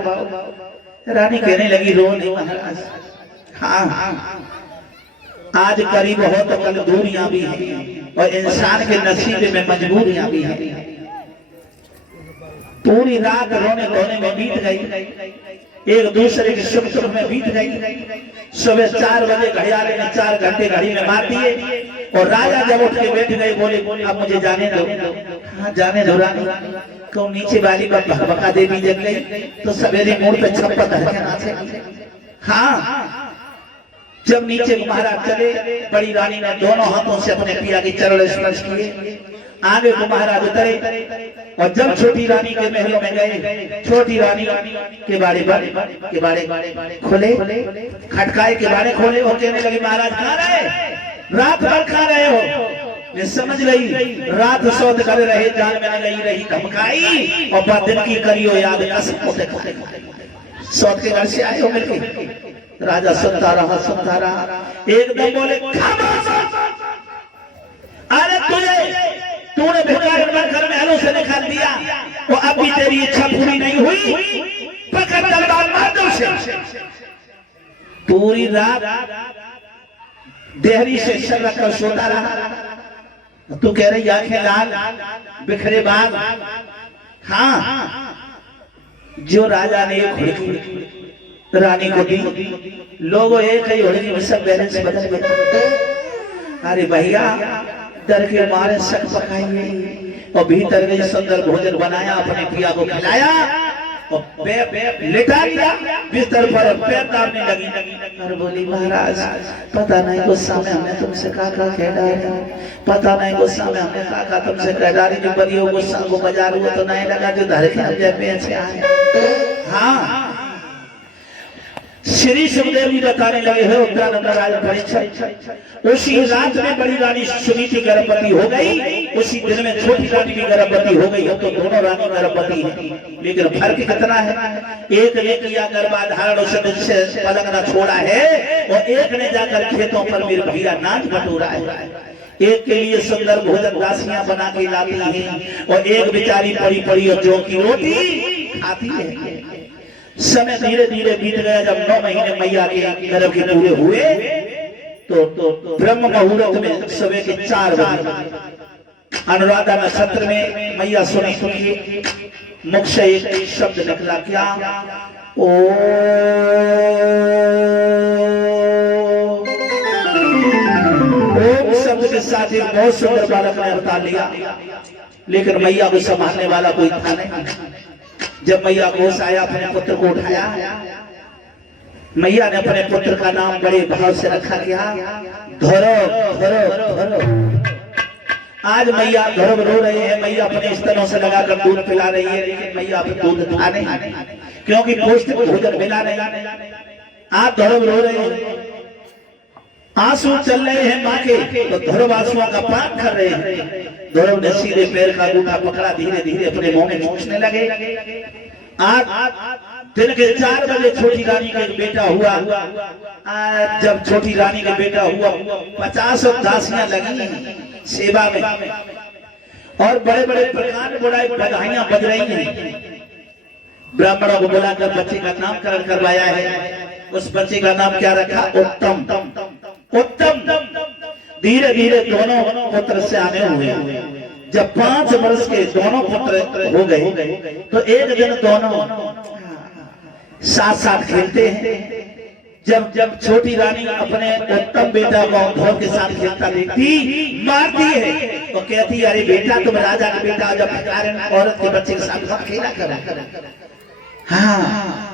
रानी कहने लगी रो नहीं महाराज हाँ आज करीब हो तो कल दूरियां भी हैं और इंसान के नसीब में मजबूरियां भी हैं पूरी रात रोने धोने में बीत गई एक दूसरे के सुख दुख में बीत गई सुबह 4 बजे घड़ियाले ने 4 घंटे घड़ी में मार दिए और राजा जब उठ के बैठ गए बोले अब मुझे जाने दो हाँ जाने दो रानी तो नीचे वाली पर भगभका देवी जग गई तो सवेरे मोड़ पे छप्पन नाचे हाँ जब नीचे महाराज चले बड़ी रानी ने दोनों हाथों से अपने पिया के चरण स्पर्श किए आगे को महाराज उतरे और जब छोटी रानी के महलों में गए छोटी रानी के बाड़े खोले खटकाए के बाड़े खोले और कहने लगे महाराज कहाँ रहे रात भर कहाँ रहे हो मैं समझ रही रात सौद कर रहे जान में नहीं रही धमकाई और बाद दिन की करियो याद सौद के घर से आए हो मिलके राजा सुनता रहा एकदम बोले अरे तूने घर में हलों से निकाल दिया वो अब भी तेरी इच्छा पूरी नहीं हुई पकड़ तलवार मार दो उसे पूरी रात देहरी से सर रखकर सोता रहा तू कह रही आंखें लाल बिखरे बाग हाँ जो राजा ने एक रानी को दी लोगों एक ही होने में सब बैलेंस बदल गए अरे भैया डर के मारे शक पकाई और भीतर गई सुंदर भोजन बनाया अपने पिया को खिलाया और लेटा लिया बिस्तर पर और पैर दाबने लगी और बोली महाराज पता नहीं गुस्सा में हमने तुमसे कहा कह डाला पता नहीं गुस्सा में हमने कहा तुमसे कह डाली जो बड़ी हो गुस्सा को बाजार हुआ तो नहीं लगा जो धर के जय से आए हाँ श्री सुखदेव जी बताने लगे हैं उत्तरानंद राज परीक्षा उसी रात में बड़ी रानी सुनीति गर्भवती हो गई उसी दिन में छोटी रानी भी गर्भवती हो गई तो दोनों रानी गर्भवती हैं लेकिन फर्क कितना है एक ने किया गर्भाधारण उससे पलंग न छोड़ा है और एक ने जाकर खेतों पर मेरे भैया नाच बटोरा है एक के लिए सुंदर भोजन दासियां बना के लाती हैं और एक बेचारी पड़ी पड़ी और जौ की रोटी खाती है समय धीरे धीरे बीत गया। जब 9 महीने मैया के गर्भ के पूरे हुए तो ब्रह्म मुहूर्त में सुबह के 4 बजे अनुराधा नक्षत्र में मैया सुनी मुख से एक शब्द निकला, क्या? ओम शब्द के साथ एक बहुत सुंदर बालक ने अवतार लिया, लेकिन मैया को संभालने वाला कोई था नहीं। जब मैया होश आया, अपने पुत्र को उठाया, मैया ने अपने पुत्र का नाम बड़े भाव से रखा, क्या? धरो धरो धरो। आज मैया धर्म रो रहे हैं, मैया अपने स्तनों से लगाकर दूध पिला रही है, लेकिन मैया अभी दूध था नहीं, क्योंकि पौष्टिक भोजन मिला नहीं। आप धर्म रो रहे हैं, आंसू चल रहे हैं माँ के, तो ध्रुव आंसुओं का पान कर रहे हैं। ध्रुव ने सीधे पैर का अंगूठा पकड़ा, धीरे धीरे अपने मुंह में नोचने लगे। आज दिन के 4 बजे छोटी रानी का एक बेटा हुआ। आज जब छोटी रानी का बेटा हुआ, 50 दासियां लगी सेवा में, और बड़े बड़े प्रकार बुराई बधाइयां बज रही हैं। ब्राह्मणों को बुलाकर बच्चे का नामकरण करवाया है। उस बच्चे का नाम क्या रखा? उत्तम। उत्तम। धीरे धीरे दोनों पुत्र से आने हुए। जब 5 वर्ष के दोनों पुत्र हो गए, तो एक दिन दोनों साथ साथ खेलते हैं। जब छोटी रानी अपने उत्तम बेटा को धौर के साथ खेलता देखती, मारती है, तो कहती, अरे बेटा, तुम राजा का बेटा, जब औरत के बच्चे के साथ खेला करो। हाँ,